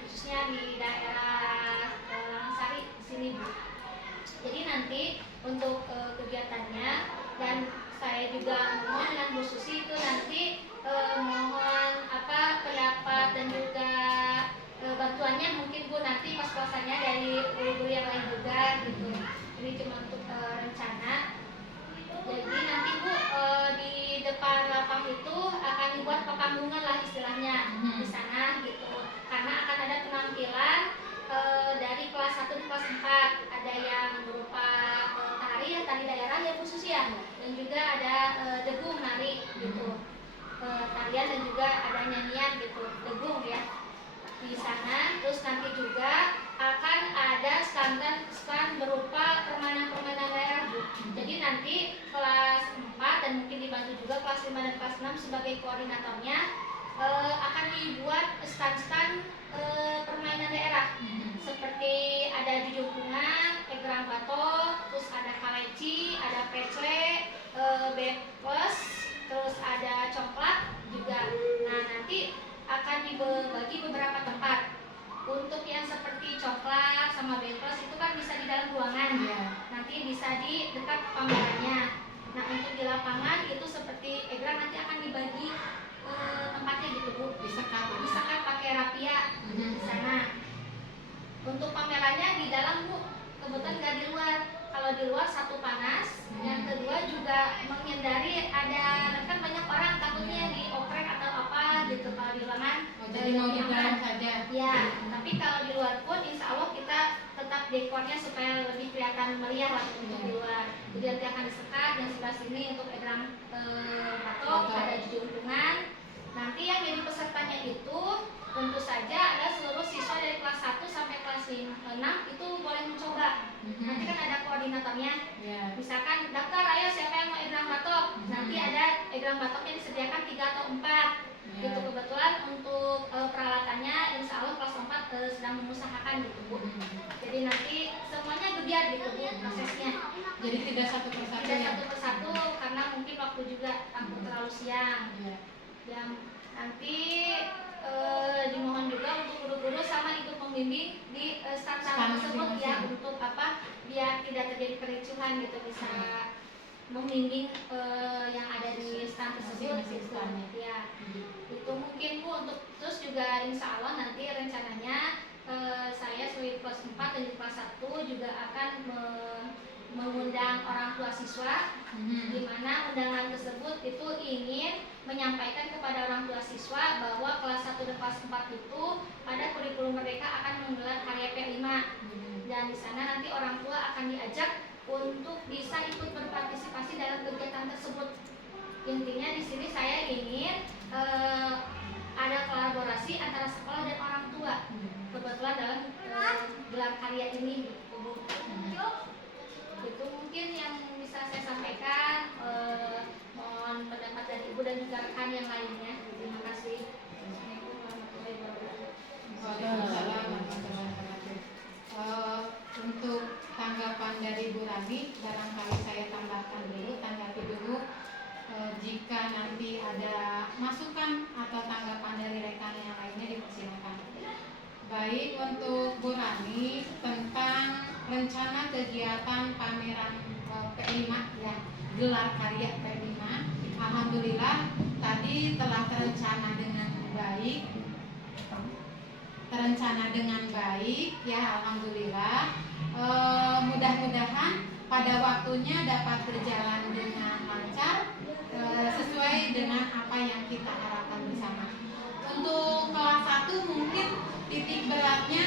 khususnya di daerah Sari sini Bu. Jadi nanti untuk kegiatannya, dan saya juga mohon dengan Bu Susi itu nanti mohon pendapat dan juga bantuannya mungkin Bu nanti pas-pasannya dari guru-guru yang lain juga gitu. Ini cuma untuk rencana. Jadi nanti Bu di depan lapang itu akan dibuat pepanggungan lah istilahnya di sana gitu. Karena akan ada penampilan dari kelas 1 dan kelas 4, ada yang berupa tari daerah ya khusus ya, dan juga ada degung nari gitu, tarian dan juga ada nyanyian gitu, degung ya di sana. Terus nanti juga akan ada stand berupa permainan daerah Bu. Jadi nanti kelas 4 dan mungkin dibantu juga kelas 5 dan kelas 6 sebagai koordinatornya akan dibuat stand permainan daerah seperti ada jujur bunga, di dekat pamerannya. Nah untuk di lapangan itu seperti egrang nanti akan dibagi tempatnya gitu Bu, disekat pakai rapia di sana. Untuk pamerannya di dalam Bu, kebetulan nggak di luar. Kalau di luar satu panas, yang kedua juga menghindari ada kan banyak orang takutnya dioprek atau apa gitu kalau di ruangan. Jadi mau di dalam saja. Ya, tapi kalau di luar pun insya Allah kita tetap dekornya supaya lebih kelihatan meriah lah untuk di luar. Jadi nanti akan disekat dan sebelah sini untuk egrang batok, ada junjungan. Nanti yang jadi pesertanya itu tentu saja ada seluruh siswa dari kelas 1 sampai kelas 6 itu boleh mencoba. Nanti kan ada koordinatornya. Misalkan daftar ayo siapa yang mau egrang batok. Nanti ada egrang batoknya disediakan 3 atau 4. Gitu kebetulan untuk peralatannya insya Allah kelas 4 sedang mengusahakan gitu Bu. Jadi nanti semuanya gebiar gitu Bu prosesnya. Jadi tidak satu persatu. Tidak satu persatu karena mungkin waktu juga takut terlalu siang. Yang nanti dimohon juga untuk guru-guru sama ikut membimbing di stand tersebut ya untuk apa biar tidak terjadi kericuhan gitu, bisa membimbing yang ada di stand tersebut gitu. Ya itu mungkin Bu. Untuk terus juga insya Allah nanti rencananya saya sebagai kelas 4 dan di kelas 1 juga akan mengundang orang tua siswa, di mana undangan tersebut itu ingin menyampaikan kepada orang tua siswa bahwa kelas 1 dan kelas 4 itu pada kurikulum mereka akan menggelar karya P5 dan di sana nanti orang tua akan diajak untuk bisa ikut berpartisipasi dalam kegiatan tersebut. Intinya di sini saya ingin ada kolaborasi antara sekolah dan orang tua. Kebetulan dalam gelar karya ini itu mungkin yang bisa saya sampaikan. Mohon pendapat dari Ibu dan juga rekan yang lainnya. Terima kasih. Waalaikumsalam warahmatullahi wabarakatuh. Untuk tanggapan dari Bu Rani, barangkali saya tambahkan dulu, tanggapi dulu. Jika nanti ada masukan atau tanggapan dari rekan yang lainnya dipersilakan. Baik, untuk Bu Rani tentang rencana kegiatan pameran P5 ya, gelar karya P5. Alhamdulillah tadi telah terencana dengan baik ya, alhamdulillah. Mudah-mudahan pada waktunya dapat berjalan dengan lancar sesuai dengan apa yang kita harapkan bersama. Untuk kelas 1 mungkin titik beratnya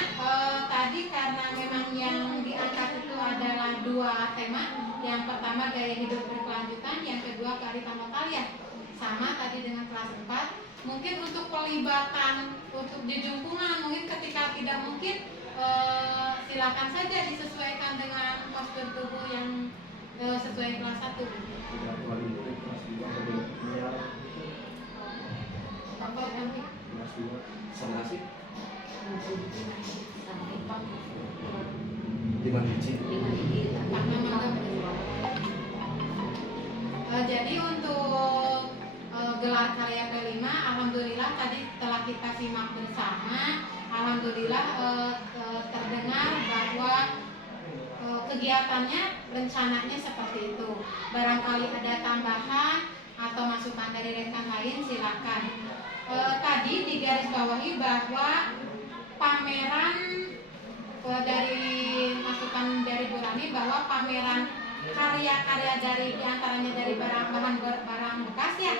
tadi karena memang yang diangkat itu adalah 2 tema. Yang pertama gaya hidup berkelanjutan, yang kedua kearifan lokal ya. Sama tadi dengan kelas 4. Mungkin untuk pelibatan untuk jejungkungan mungkin ketika tidak mungkin silakan saja disesuaikan dengan postur tubuh yang sesuai kelas 1. Apa nanti? Sama sih? 5 biji. Jadi untuk gelar karya P5, alhamdulillah tadi telah kita simak bersama. Alhamdulillah terdengar bahwa kegiatannya rencananya seperti itu. Barangkali ada tambahan atau masukan dari rekan lain silakan. Tadi digarisbawahi bahwa pameran dari masukan dari Bu Rani bahwa pameran karya-karya dari diantaranya dari barang bekas ya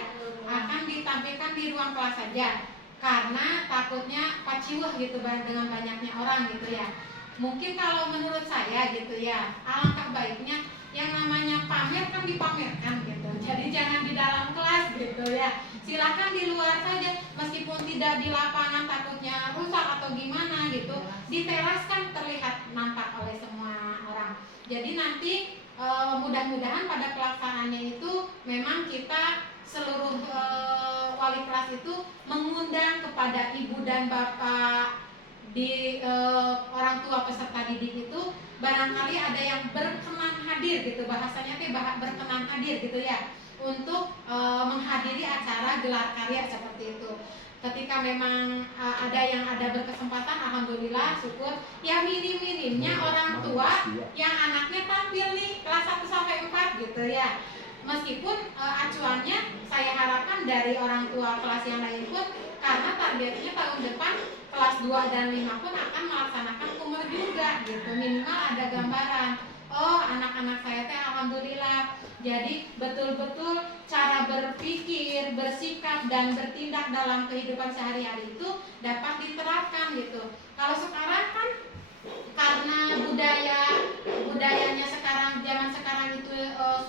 akan ditampilkan di ruang kelas saja karena takutnya paciwah gitu dengan banyaknya orang gitu ya. Mungkin kalau menurut saya gitu ya, alangkah baiknya yang namanya pamer kan dipamerkan gitu. Jadi jangan di dalam kelas gitu ya. Silakan di luar saja, meskipun tidak di lapangan takutnya rusak atau gimana gitu. Di teras kan terlihat nampak oleh semua orang. Jadi nanti mudah-mudahan pada pelaksanaannya itu memang kita seluruh wali kelas itu mengundang kepada ibu dan bapak di orang tua peserta didik itu barangkali ada yang berkenan hadir gitu, bahasanya teh berkenan hadir gitu ya, untuk menghadiri acara gelar karya seperti itu. ketika memang ada berkesempatan, alhamdulillah, syukur. Ya minim-minimnya orang tua yang anaknya tampil nih kelas 1 sampai 4 gitu ya. Meskipun acuannya saya harapkan dari orang tua kelas yang lain pun, karena targetnya tahun depan kelas 2 dan 5 pun akan melaksanakan kumur juga gitu. Minimal ada gambaran, oh anak-anak saya teh alhamdulillah. Jadi betul-betul cara berpikir, bersikap, dan bertindak dalam kehidupan sehari-hari itu dapat diterapkan gitu. Kalau sekarang kan karena budayanya sekarang, zaman sekarang itu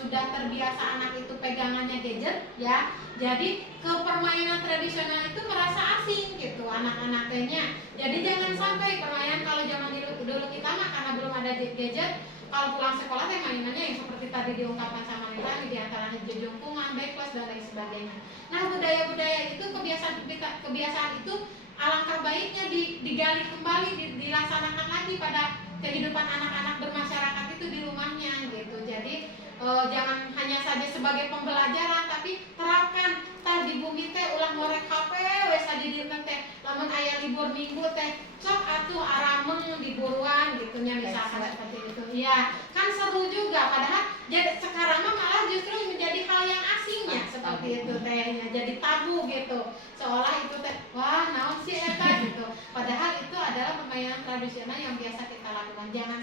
sudah terbiasa anak itu pegangannya gadget ya. Jadi ke permainan tradisional itu merasa asing gitu anak-anaknya. Jadi jangan sampai permainan, kalau zaman dulu kita mah karena belum ada gadget, kalau pulang sekolah teh mainannya yang seperti tadi diungkapkan sama Nita, di antaranya jejungkungan, backpass dan lain sebagainya. Nah, budaya-budaya itu, kebiasaan itu alangkah baiknya digali kembali, dilaksanakan lagi pada kehidupan anak-anak bermasyarakat itu di rumahnya gitu. Jadi jangan hanya saja sebagai pembelajaran, tapi terapkan tah di bumi teh ulah ngorek HP wes di teh lamun aya libur minggu teh sok atuh arameng diburuan gitu nya, misalkan seperti itu. Iya, kan seru juga, padahal jadi sekarang mah malah justru menjadi hal yang asingnya seperti itu tehnya, jadi tabu gitu. Seolah itu teh wah naon sih eta gitu. Padahal itu adalah permainan tradisional yang biasa kita lakukan. Jangan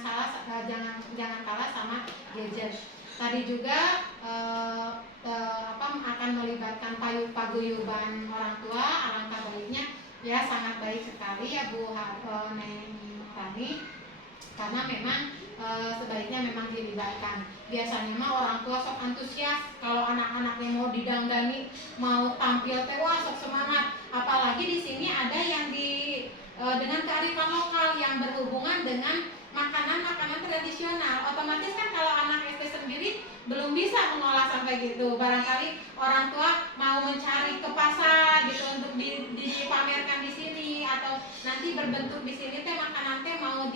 kalah sama gadget. Tadi juga akan melibatkan paguyuban orang tua, alangkah baiknya ya, sangat baik sekali ya Bu Neng tadi, karena memang sebaiknya memang dilibatkan. Biasanya mah orang tua sok antusias kalau anak-anaknya mau didangdani, mau tampil teh wah sok semangat. Apalagi di sini ada yang dengan kearifan lokal yang berhubungan dengan makanan-makanan tradisional. Otomatis kan kalau anak SD sendiri belum bisa mengolah sampai gitu. Barangkali orang tua mau mencari ke pasar gitu untuk dipamerkan di sini, atau nanti berbentuk di sini teh makanan teh mau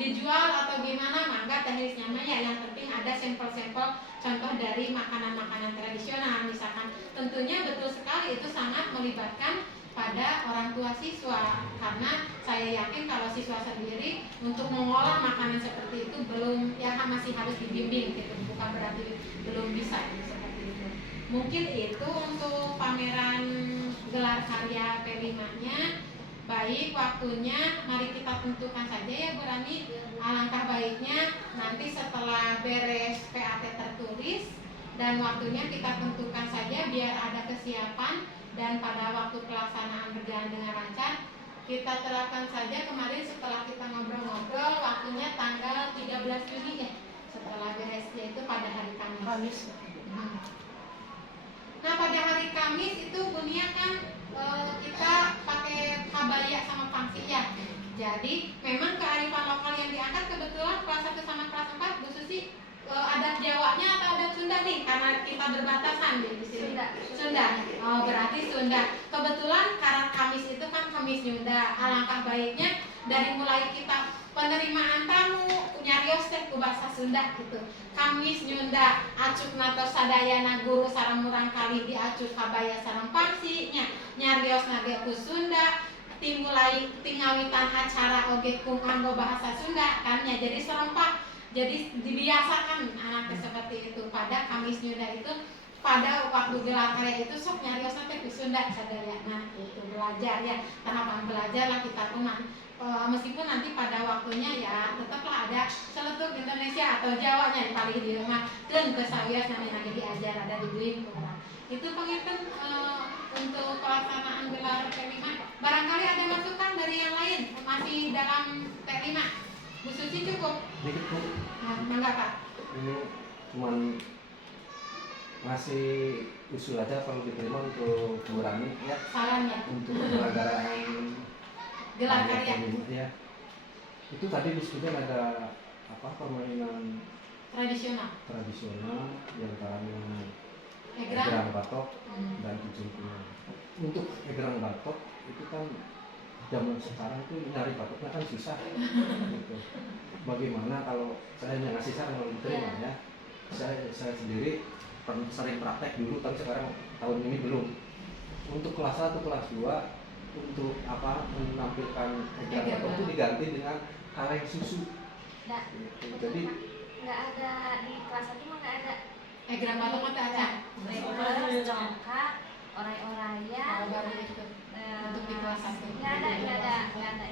dijual atau gimana, maka teknisnya mah ya yang penting ada sampel-sampel contoh dari makanan-makanan tradisional misalkan. Tentunya betul sekali itu sangat melibatkan pada orang tua siswa, karena saya yakin kalau siswa sendiri untuk mengolah makanan seperti itu belum, ya masih harus dibimbing gitu, bukan berarti belum bisa gitu, seperti itu. Mungkin itu untuk pameran gelar karya P5-nya. Baik, waktunya mari kita tentukan saja ya Bu Rani. Alangkah baiknya nanti setelah beres PAT tertulis dan waktunya kita tentukan saja biar ada kesiapan, dan pada waktu pelaksanaan berjalan dengan lancar. Kita terapkan saja kemarin setelah kita ngobrol-ngobrol, waktunya tanggal 13 Juni ya, setelah beres, yaitu pada hari Kamis. Nah, pada hari Kamis itu Bunia kan kita pakai kabaya sama pangsi ya. Jadi memang kearifan lokal yang diangkat kebetulan kelas 1 sama kelas 4 Bu Susi adat Jawanya atau adat Sunda nih, karena kita berbatasan di sini. Sunda. Oh, berarti Sunda. Kebetulan karena Kamis itu kan Kamis Sunda. Alangkah baiknya dari mulai kita penerimaan tamu nyarios teh ku bahasa Sunda gitu. Kamis Sunda, acuk nato sadayana guru sareng murang kali diacuk kabaya sareng pangsi nya. Nyarios nage ku Sunda. Timulai tingawitan acara oge ku nganggo bahasa Sunda kan ya, jadi serempak. Jadi dibiasakan anaknya seperti itu. Pada Kamis Sunda itu pada waktu gelar karya itu sok nyarios teh ku Sunda sadaya. Nah, itu belajar ya, tahapan belajar lah kita tuh meskipun nanti pada waktunya ya tetaplah ada celetuk Indonesia atau Jawanya paling di rumah dan kesawias namanya lagi diajar ada di duit kurang. Itu penginten untuk pelaksanaan gelar T5. Barangkali ada masukan dari yang lain masih dalam T5. Bu Suci cukup? Dikit Bu. Nah, mangga Pak. Ini cuman ngasih usul aja kalau diterima untuk mengurangi ya. Salam ya. Untuk penyelenggaraan Gelar karya. Ya. Itu tadi disebutkan ada apa, permainan Tradisional. yang antaranya Egrang. egrang batok dan jejungkungan. Untuk egrang batok itu kan zaman sekarang tuh nyari batoknya kan susah gitu. Bagaimana kalau saya hanya ngasih saran kalau diterima ya, saya sendiri sering praktek dulu, tapi sekarang tahun ini belum. Untuk kelas 1, kelas 2 untuk apa menampilkan egrang Egrang batok itu batok. diganti dengan kaleng susu. Nggak, Gitu. betul, Jadi Pak. Nggak ada di kelas 1 mah nggak ada. Egrang batok mah tak ada. Bebas, congkak, orai-oraya. Kalau baru itu untuk di kelas 1. Nggak ada itu. Nggak ada.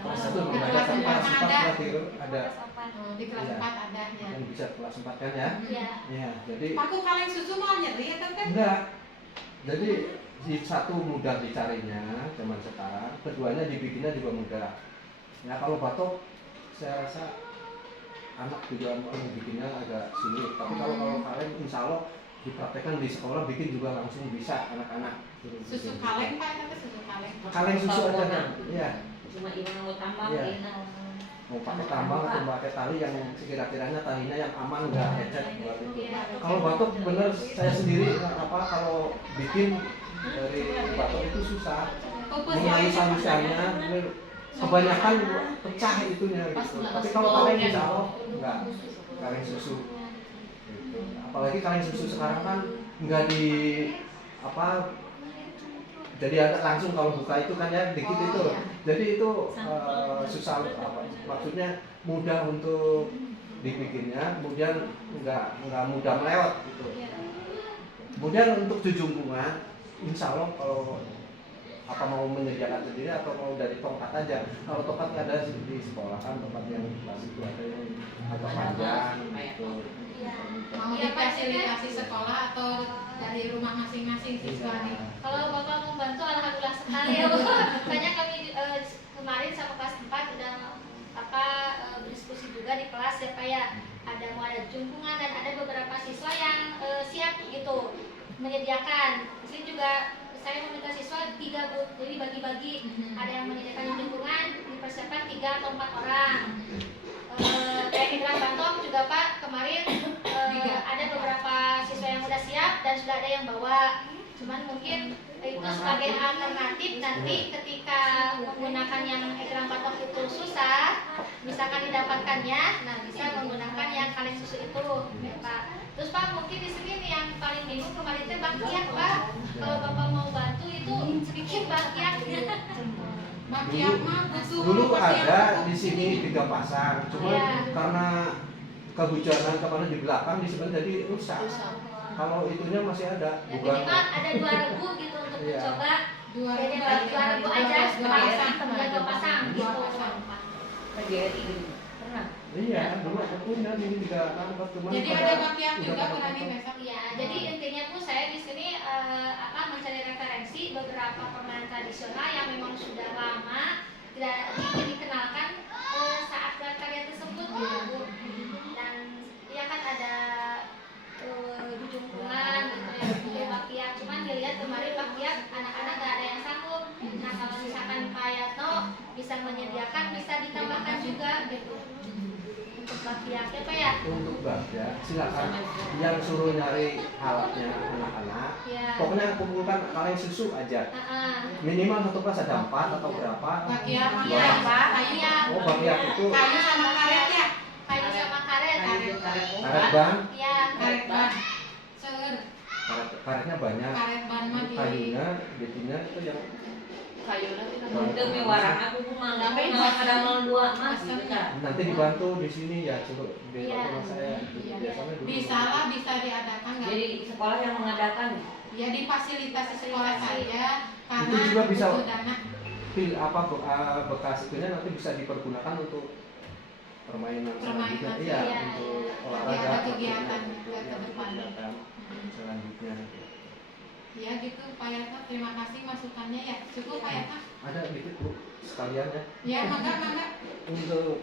kelas Di 1 belum ada, kelas tapi 4 kelas 4 ada. berarti ada Kelas 4. Di kelas Iya. 4 ada ya. yang bisa kelas 4 kan ya. Iya. Ya, jadi Aku kaleng susu mau nyeri ya kan? enggak. Jadi di satu mudah dicarinya zaman sekarang, keduanya dibikinnya juga mudah. Ya kalau batok saya rasa anak juga mau bikinnya agak sulit. Tapi kalau kaleng insya Allah dipraktekkan di sekolah bikin juga langsung bisa anak-anak. Susu kaleng Pak, tapi susu kaleng. Kaleng susu aja kan. Iya. Cuma ibu mau tambang Iya. enak. Mau pakai tambang atau pakai tali yang sekira-kiranya talinya yang aman nggak ecet buat itu. Iya. Kalau batok bener saya sendiri apa kalau bikin dari batok itu susah. Menghalus-halusannya kebanyakan pecah itunya gitu. Tapi kalau kaleng insya Allah enggak, kaleng susu gitu. Apalagi kaleng susu sekarang kan nggak di apa jadi ada langsung kalau buka itu kan ya dikit itu. Jadi itu susah apa maksudnya mudah untuk dibikinnya, kemudian nggak mudah melewat gitu. Kemudian untuk jujungkungan, insya Allah kalau apa mau menyediakan sendiri atau mau dari tongkat aja. Kalau tongkat ada di sekolah kan tempat yang klasik itu ada yang agak panjang gitu. Mau Iya, Pak, difasilitasi sekolah atau dari rumah masing-masing siswa nih? Kalau Bapak mau bantu alhamdulillah sekali ya Bu. Makanya kami kemarin sama kelas 4 udah berdiskusi juga di kelas ya Pak ya. Mau ada jungkungan dan ada beberapa siswa yang siap gitu menyediakan. Di sini juga saya meminta siswa 3 Bu. Jadi bagi-bagi. Ada yang menyediakan jungkungan dipersiapkan 3 atau 4 orang. Kayak egrang batok juga Pak kemarin ada beberapa siswa yang udah siap dan sudah ada yang bawa. Cuman mungkin itu sebagai alternatif nanti ketika menggunakan yang egrang batok itu susah, misalkan didapatkannya, nah bisa menggunakan yang kaleng susu itu, ya Pak. Terus Pak mungkin di sini nih yang paling bingung kemarin teh bakyak Pak. Kalau Bapak mau bantu itu sedikit bakyaknya. Bakyak mah butuh Dulu apa sih ada yang- di sini 3 pasang, cuma Iya. karena kehujanan kemana di belakang di sebelah jadi rusak. Kalau itunya masih ada, Ya bukan minimal ada 2 regu gitu untuk Iya. mencoba. Dua Jadi ribu 2 regu aja, dua pasang. ya 2 pasang Dua gitu. pasang. KJRI gitu. Pernah. iya dulu aku punya di 3 kantor cuma Jadi pada- ada bakyak udah juga pada berani potong. besok. Ya, jadi intinya Bu saya di sini mencari referensi beberapa permainan tradisional yang memang sudah lama tidak dikenalkan saat karya tersebut gitu Bu. Dan ya kan ada jungkungan gitu ya, kayak bakyak. Cuman dilihat kemarin bakyak anak-anak gak ada yang sanggup. Nah kalau misalkan Pak Yatno bisa menyediakan bisa ditambahkan juga gitu untuk bakyak ya Pak ya. Untuk ya silakan yang suruh nyari alatnya anak-anak. Ya. Pokoknya kumpulkan kaleng susu aja. Minimal satu kelas ada 4 atau berapa. Bakyak mah Iya, kayu. Pak. Kayu. Iya. Oh bakyak itu Kayu sama karet ya. Kayu sama karet. karet ban, Iya. Karet ban. Seueur. karetnya banyak. Karet ban mah di Kayunya, bikinnya itu yang Itu mewarang aku mah nggak mau ada 02 mas gitu kan. nanti dibantu di sini ya coba di Iya. rumah saya. Iya. Biasanya dulu. bisa lah, bisa diadakan nggak? Jadi sekolah yang mengadakan. Ya difasilitasi sekolah saja karena Itu juga bisa. butuh dana. Bekas itunya nanti bisa dipergunakan untuk permainan selanjutnya. Iya, iya, untuk iya. olahraga. Ada kegiatan maksudnya, ke iya, depan. kegiatan selanjutnya. Ya gitu Pak Yatno, terima kasih masukannya ya. Cukup Pak Yatno? Ada dikit Bu, sekalian ya. Ya mangga. Untuk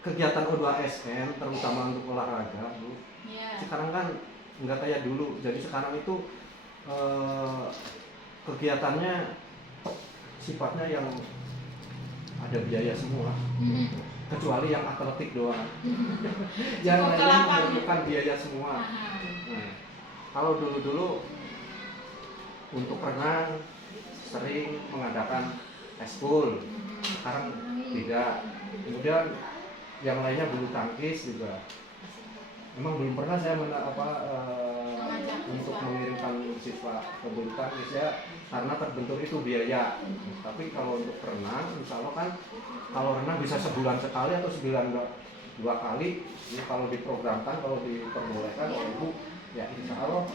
kegiatan O2SM terutama untuk olahraga Bu. Ya. Sekarang kan nggak kayak dulu. Jadi sekarang itu kegiatannya sifatnya yang ada biaya semua. Kecuali yang atletik doang. Yang Cukup ke lainnya lapangan. memerlukan biaya semua. Aha. Nah, kalau dulu-dulu untuk renang sering mengadakan eskul, sekarang tidak. Kemudian yang lainnya bulu tangkis juga. Memang belum pernah saya untuk mengirimkan siswa ke bulu tangkis ya karena terbentur itu biaya. Tapi kalau untuk renang, insya Allah kan kalau renang bisa sebulan sekali atau sebulan 2 kali. Ini kalau diprogramkan, kalau diperbolehkan oleh ibu, ya insya Allah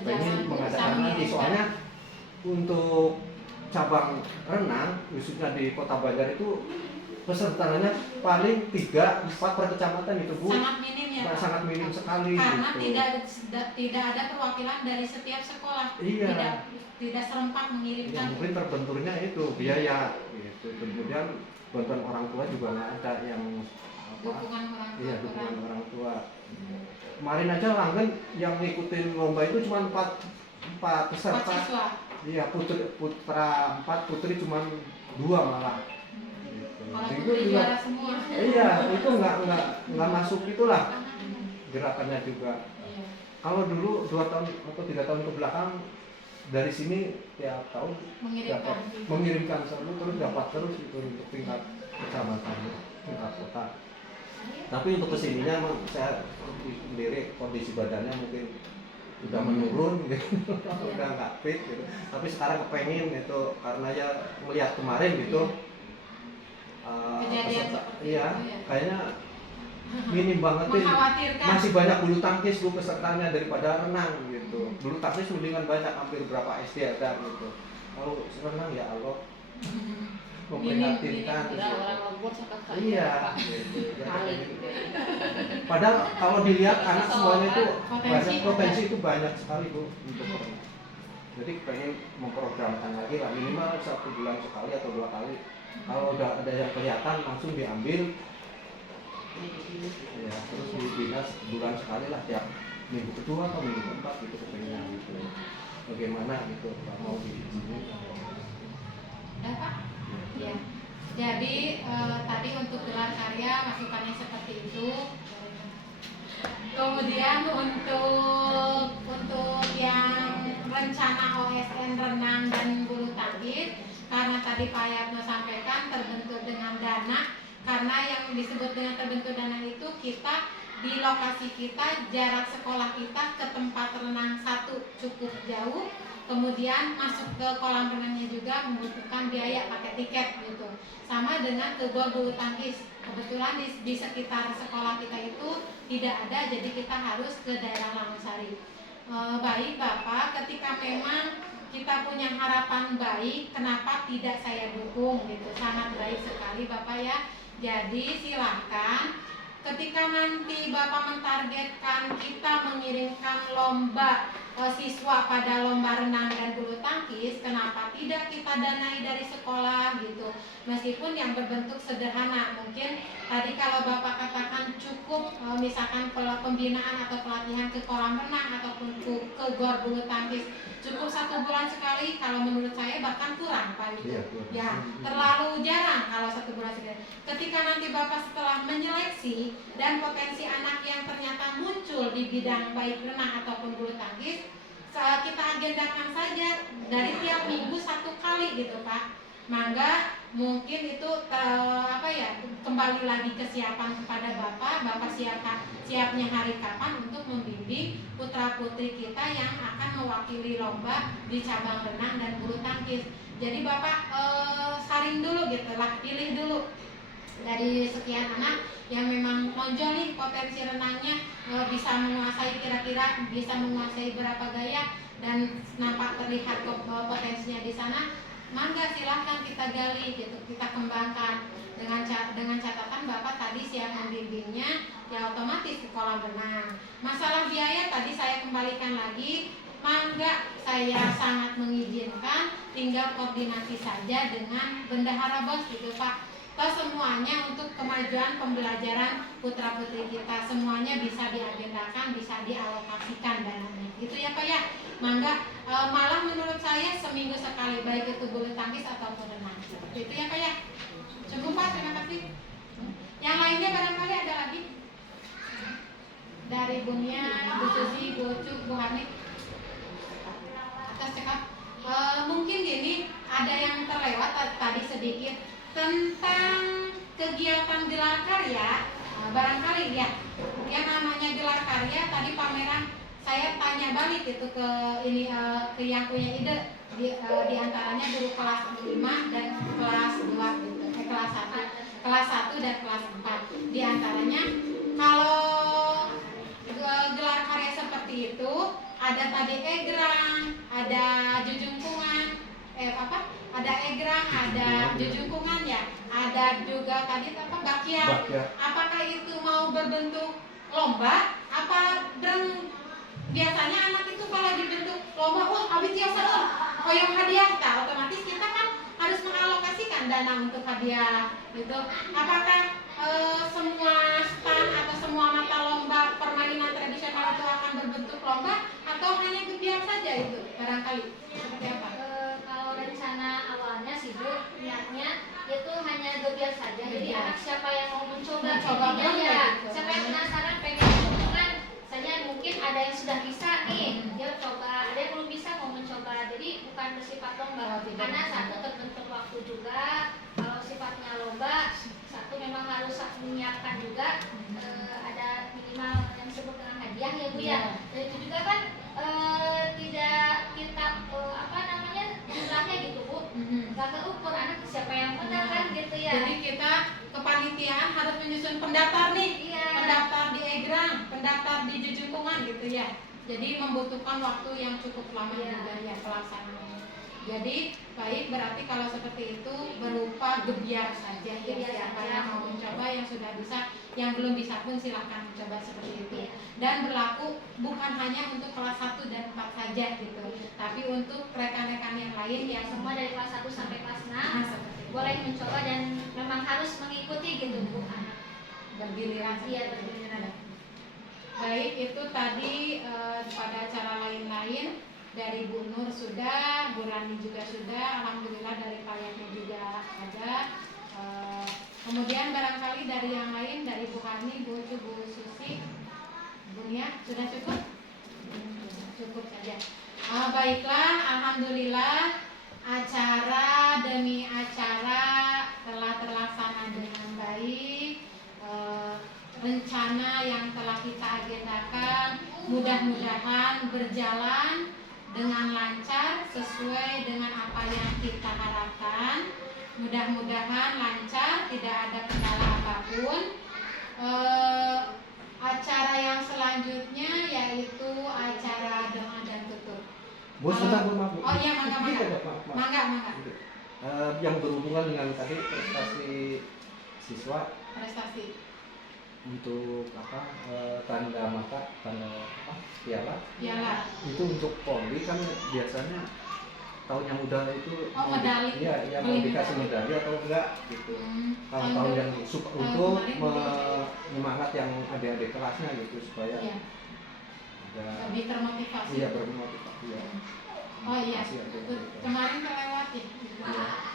pengen mengadakan lagi. Soalnya untuk cabang renang khususnya di Kota Banjar itu pesertanya paling 3-4 per kecamatan itu Bu. Sangat minim ya Pak? Sangat minim sekali Karena gitu. tidak ada perwakilan dari setiap sekolah. Iya. Tidak serempak Ya, mengirimkan. mungkin terbenturnya itu biaya gitu. Kemudian bantuan orang tua juga nggak ada yang Dukungan orang tua. iya, dukungan orang tua. Kemarin aja Langgen yang ngikutin lomba itu cuma 4 peserta. 4 siswa. Iya, putra 4, putri cuma 2 malah. Kalau Itu putri juga, juara semua. iya, itu nggak masuk itulah gerakannya juga. Iya. Kalau dulu 2 tahun atau 3 tahun ke belakang dari sini tiap tahun mengirimkan selalu terus dapat terus itu untuk tingkat kecamatan, tingkat kota. Tapi untuk kesininya saya sendiri kondisi badannya mungkin udah menurun gitu, udah nggak fit gitu. Tapi sekarang kepengen gitu karena ya melihat kemarin gitu. Kejadian peserta, seperti iya, itu ya. kayaknya minim banget nih. Mengkhawatirkan. Masih banyak bulu tangkis Bu pesertanya daripada renang gitu. Bulu tangkis mendingan banyak, hampir berapa SD ada gitu. Kalau renang ya Allah memprihatinkan. Udah orang lembur sekali. Iya. Gitu. Padahal kalau dilihat anak semuanya itu banyak potensi itu banyak sekali Bu untuk renang. Jadi pengen memprogramkan lagi lah minimal 1 bulan sekali atau 2 kali. Kalau udah ada yang kelihatan langsung diambil. Ya, terus dibina sebulan sekali lah tiap minggu kedua atau minggu keempat gitu kepengennya gitu. Bagaimana gitu Pak mau diizinin? Udah Pak? Ya. Jadi tadi untuk gelar karya masukannya seperti itu. Kemudian untuk yang rencana OSN renang dan bulu tangkis, karena tadi Pak Yatno sampaikan terbentur dengan dana. Karena yang disebut dengan terbentur dana itu kita di lokasi kita, jarak sekolah kita ke tempat renang satu cukup jauh, kemudian masuk ke kolam renangnya juga membutuhkan biaya pakai tiket gitu. Sama dengan ke gor bulu tangkis, kebetulan di sekitar sekolah kita itu tidak ada, jadi kita harus ke daerah Langosari. Baik Bapak, ketika memang kita punya harapan baik, kenapa tidak saya dukung gitu? Sangat baik sekali Bapak ya. Jadi silahkan ketika nanti Bapak mentargetkan kita mengirimkan lomba siswa pada lomba renang dan bulu tangkis, kenapa tidak kita danai dari sekolah gitu, meskipun yang berbentuk sederhana. Mungkin tadi kalau Bapak katakan cukup misalkan pembinaan atau pelatihan ke kolam renang ataupun ke gor bulu tangkis cukup 1 bulan sekali, kalau menurut saya bahkan kurang Pak gitu. Ya, terlalu jarang kalau 1 bulan sekali. Ketika nanti Bapak setelah menyeleksi dan potensi anak yang ternyata muncul di bidang baik renang ataupun bulu tangkis, kita agendakan saja dari tiap minggu 1 kali gitu Pak. Mangga mungkin itu kembali lagi kesiapan kepada Bapak siapnya hari kapan untuk membimbing putra putri kita yang akan mewakili lomba di cabang renang dan bulu tangkis. Jadi Bapak saring dulu gitu lah, pilih dulu dari sekian anak yang memang nonjol nih potensi renangnya, bisa menguasai kira-kira bisa menguasai berapa gaya dan nampak terlihat potensinya di sana. Mangga silahkan kita gali gitu, kita kembangkan dengan catatan Bapak tadi siap membimbingnya ya otomatis ke kolam renang. Masalah biaya tadi saya kembalikan lagi, mangga saya sangat mengizinkan, tinggal koordinasi saja dengan bendahara bos gitu Pak. Semuanya untuk kemajuan pembelajaran putra putri kita, semuanya bisa diagendakan, bisa dialokasikan dananya gitu ya Pak ya. Mangga malah menurut saya seminggu sekali baik itu bulu tangkis ataupun renang seperti itu ya Pak ya. Cukup Pak, terima kasih. Yang lainnya barangkali ada lagi dari Bu Nia, Bu Susi, Bu Ucu, Bu Hanik atas cekap. Mungkin gini, ada yang terlewat tadi sedikit tentang kegiatan gelar karya. Barangkali ya, yang namanya gelar karya tadi pameran saya tanya balik itu ke ini ke yang punya ide di antaranya guru kelas 5 dan kelas 2 gitu. Kelas 1 dan kelas 4. Di antaranya kalau gelar karya seperti itu ada tadi egrang, ada jujungkungan, ada egrang, ada jujungkungan ya, ada juga tadi bakiak. Apakah itu mau berbentuk lomba? Apa biasanya anak itu kalau dibentuk lomba, wah abis tiasa koyong hadiah, otomatis kita kan harus mengalokasikan dana untuk hadiah gitu. Apakah semua stand atau semua mata lomba permainan tradisional itu akan berbentuk lomba atau hanya gebiar saja itu barangkali seperti apa? Kalau rencana awalnya sih Bu, niatnya itu hanya gebiar saja. Jadi anak siapa yang mau mencoba ya, siapa yang penasaran pengen kan, misalnya mungkin ada yang sudah bisa nih, dia coba, ada yang belum bisa mau mencoba. Jadi bukan bersifat lomba, karena satu terbentuk waktu juga. Kalau sifatnya lomba, satu memang harus menyiapkan juga ada minimal yang disebut dengan hadiah ya Bu ya. Dan itu juga kan tidak kita jumlahnya gitu Bu, nggak keukur anak siapa yang menang kan gitu ya. Jadi kita kepanitiaan harus menyusun pendaftar nih, pendaftar di egrang, pendaftar di jujungkungan gitu ya. Jadi membutuhkan waktu yang cukup lama juga ya pelaksanaannya. Jadi baik, berarti kalau seperti itu berupa gebiar saja ya, siapa yang mau mencoba, yang sudah bisa, yang belum bisa pun silahkan mencoba seperti itu. Dan berlaku bukan hanya untuk kelas 1 dan 4 saja gitu, tapi untuk rekan-rekan yang lain yang Semua dari kelas 1 sampai kelas 6 boleh itu. mencoba dan memang harus mengikuti gitu Bu. Bergiliran. Iya, bergiliran. Baik, itu tadi pada acara lain-lain dari Bu Nur sudah, Bu Rani juga sudah, alhamdulillah dari Pak Yatmo juga ada. Kemudian barangkali dari yang lain, dari Bu Hani, Bu Ucu, Bu Susi, Bu Nia, sudah cukup? Cukup saja. Baiklah, alhamdulillah acara demi acara telah terlaksana dengan baik. Rencana yang telah kita agendakan mudah-mudahan berjalan dengan lancar sesuai dengan apa yang kita harapkan. Mudah-mudahan lancar, tidak ada kendala apapun. Acara yang selanjutnya yaitu acara doa dan tutup. Bu, sebentar Bu, maaf Bu. Oh iya, mangga. Mangga. Yang berhubungan dengan tadi prestasi siswa, Prestasi. untuk tanda piala itu untuk poli kan biasanya tahun yang udah itu medali. Iya, mau dikasih medali atau enggak gitu. Kalau tahun yang untuk menyemangat yang adik-adik kelasnya gitu supaya ada lebih termotivasi. Iya, bermotivasi ya. Oh iya, kemarin kelewat ya.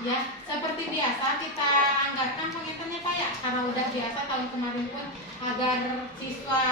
Ya, seperti biasa kita anggarkan penginternya Pak ya, karena udah biasa tahun kemarin pun agar siswa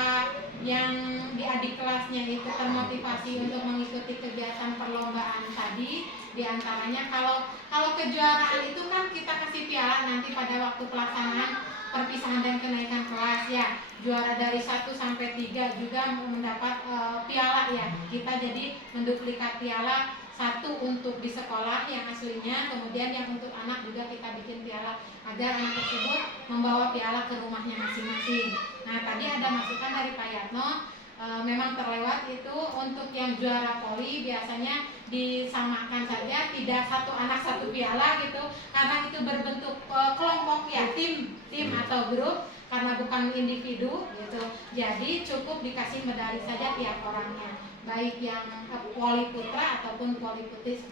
yang di adik kelasnya itu termotivasi untuk mengikuti kegiatan perlombaan tadi. Di antaranya kalau kejuaraan itu kan kita kasih piala nanti pada waktu pelaksanaan perpisahan dan kenaikan kelas ya. Juara dari 1 sampai 3 juga mendapat piala ya. Kita jadi menduplikat piala, satu untuk di sekolah yang aslinya, kemudian yang untuk anak juga kita bikin piala agar anak tersebut membawa piala ke rumahnya masing-masing. Nah, tadi ada masukan dari Pak Yatno, memang terlewat itu untuk yang juara poli biasanya disamakan saja, tidak satu anak satu piala gitu, karena itu berbentuk kelompok ya, tim atau grup, karena bukan individu gitu. Jadi cukup dikasih medali saja tiap orangnya, baik yang poli putra ataupun poli putri.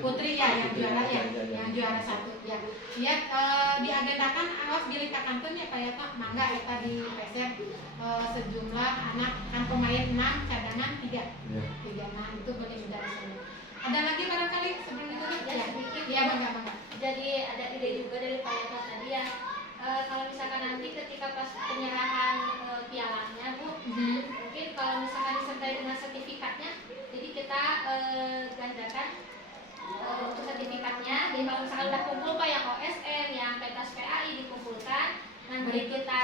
Putri ya yang juara ya, yang juara 1 ya. Ya diagendakan awas pilih kakantun ya Pak Yatno, mangga eta di preset sejumlah anak kan pemain 6, cadangan 3. Nah itu boleh medali saja. Ada lagi barangkali sebelum itu ya sedikit ya mangga. Jadi ada ide juga dari Pak Yatno tadi ya. Kalau misalkan nanti ketika pas penyerahan pialanya Bu, mungkin kalau misalkan disertai dengan sertifikatnya, jadi kita gandakan untuk sertifikatnya. Jadi kalau misalkan udah kumpul Pak yang OSN, yang pentas PAI dikumpulkan, nanti kita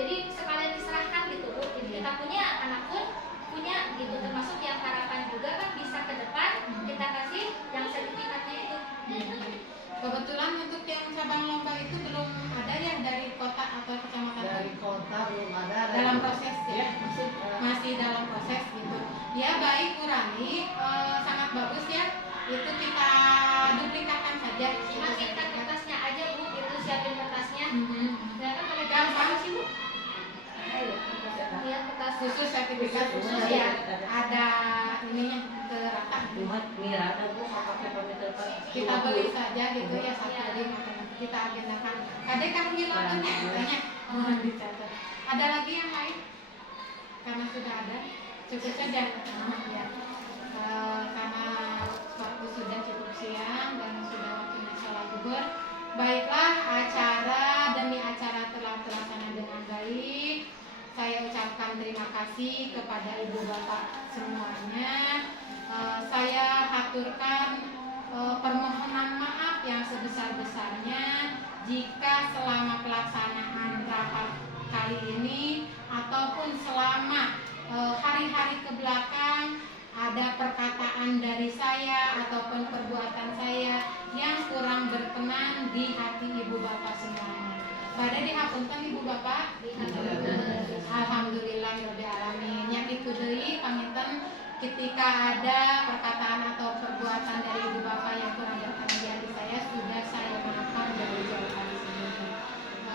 jadi sekalian diserahkan gitu tentunya anak pun punya gitu, termasuk yang harapan juga kan bisa ke depan kita kasih yang sertifikatnya itu. Kebetulan untuk yang cabang lomba itu belum ada ya dari kota atau kecamatan. Dari kota belum ada. Dalam proses ya, masih masih dalam proses gitu. Ya baik Nurani, sangat bagus ya. Itu kita duplikatkan saja. Cuma kita kertasnya aja Bu, itu siapin kertasnya. Ya kan pada Gampang sih Bu. Iya kertas Khusus sertifikat khusus ya. Ada ininya terata. cuma mira ada Bu pakai pemitel Kita beli saja gitu ya satu link kita agendakan. Kadek kamu hilang kan katanya. Oh dicatat. Ada lagi yang lain? Karena sudah ada, cukup saja. Ya. Karena waktu sudah cukup siang dan sudah waktunya sholat zuhur. Baiklah, acara demi acara telah terlaksana dengan baik. Saya ucapkan terima kasih kepada ibu bapak semuanya. Saya haturkan permohonan maaf yang sebesar-besarnya jika selama pelaksanaan rapat kali ini ataupun selama hari-hari kebelakang ada perkataan dari saya ataupun perbuatan saya yang kurang berkenan di hati ibu bapak semuanya. Pada dihapunten ibu bapak. Alhamdulillahirobbilalamin. Yang itu deui paminten ketika ada perkataan atau perbuatan dari ibu bapak yang kurang berkenan di hati saya sudah saya maafkan dari jauh hari sebelumnya.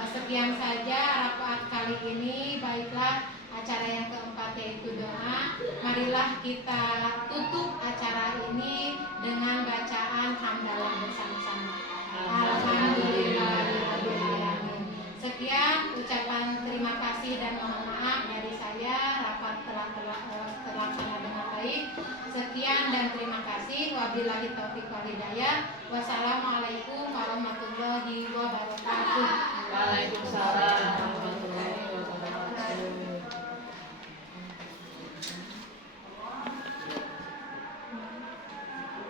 Sekian saja rapat kali ini. Baiklah, acara yang keempat yaitu doa. Marilah kita tutup acara ini dengan bacaan hamdalah bersama-sama. Alhamdulillahirobbilalamin. Sekian ucapan terima kasih dan mohon maaf dari saya. Rapat telah terlaksana dengan baik. Sekian dan terima kasih. Wabillahi taufiq wal hidayah. Wassalamualaikum warahmatullahi wabarakatuh.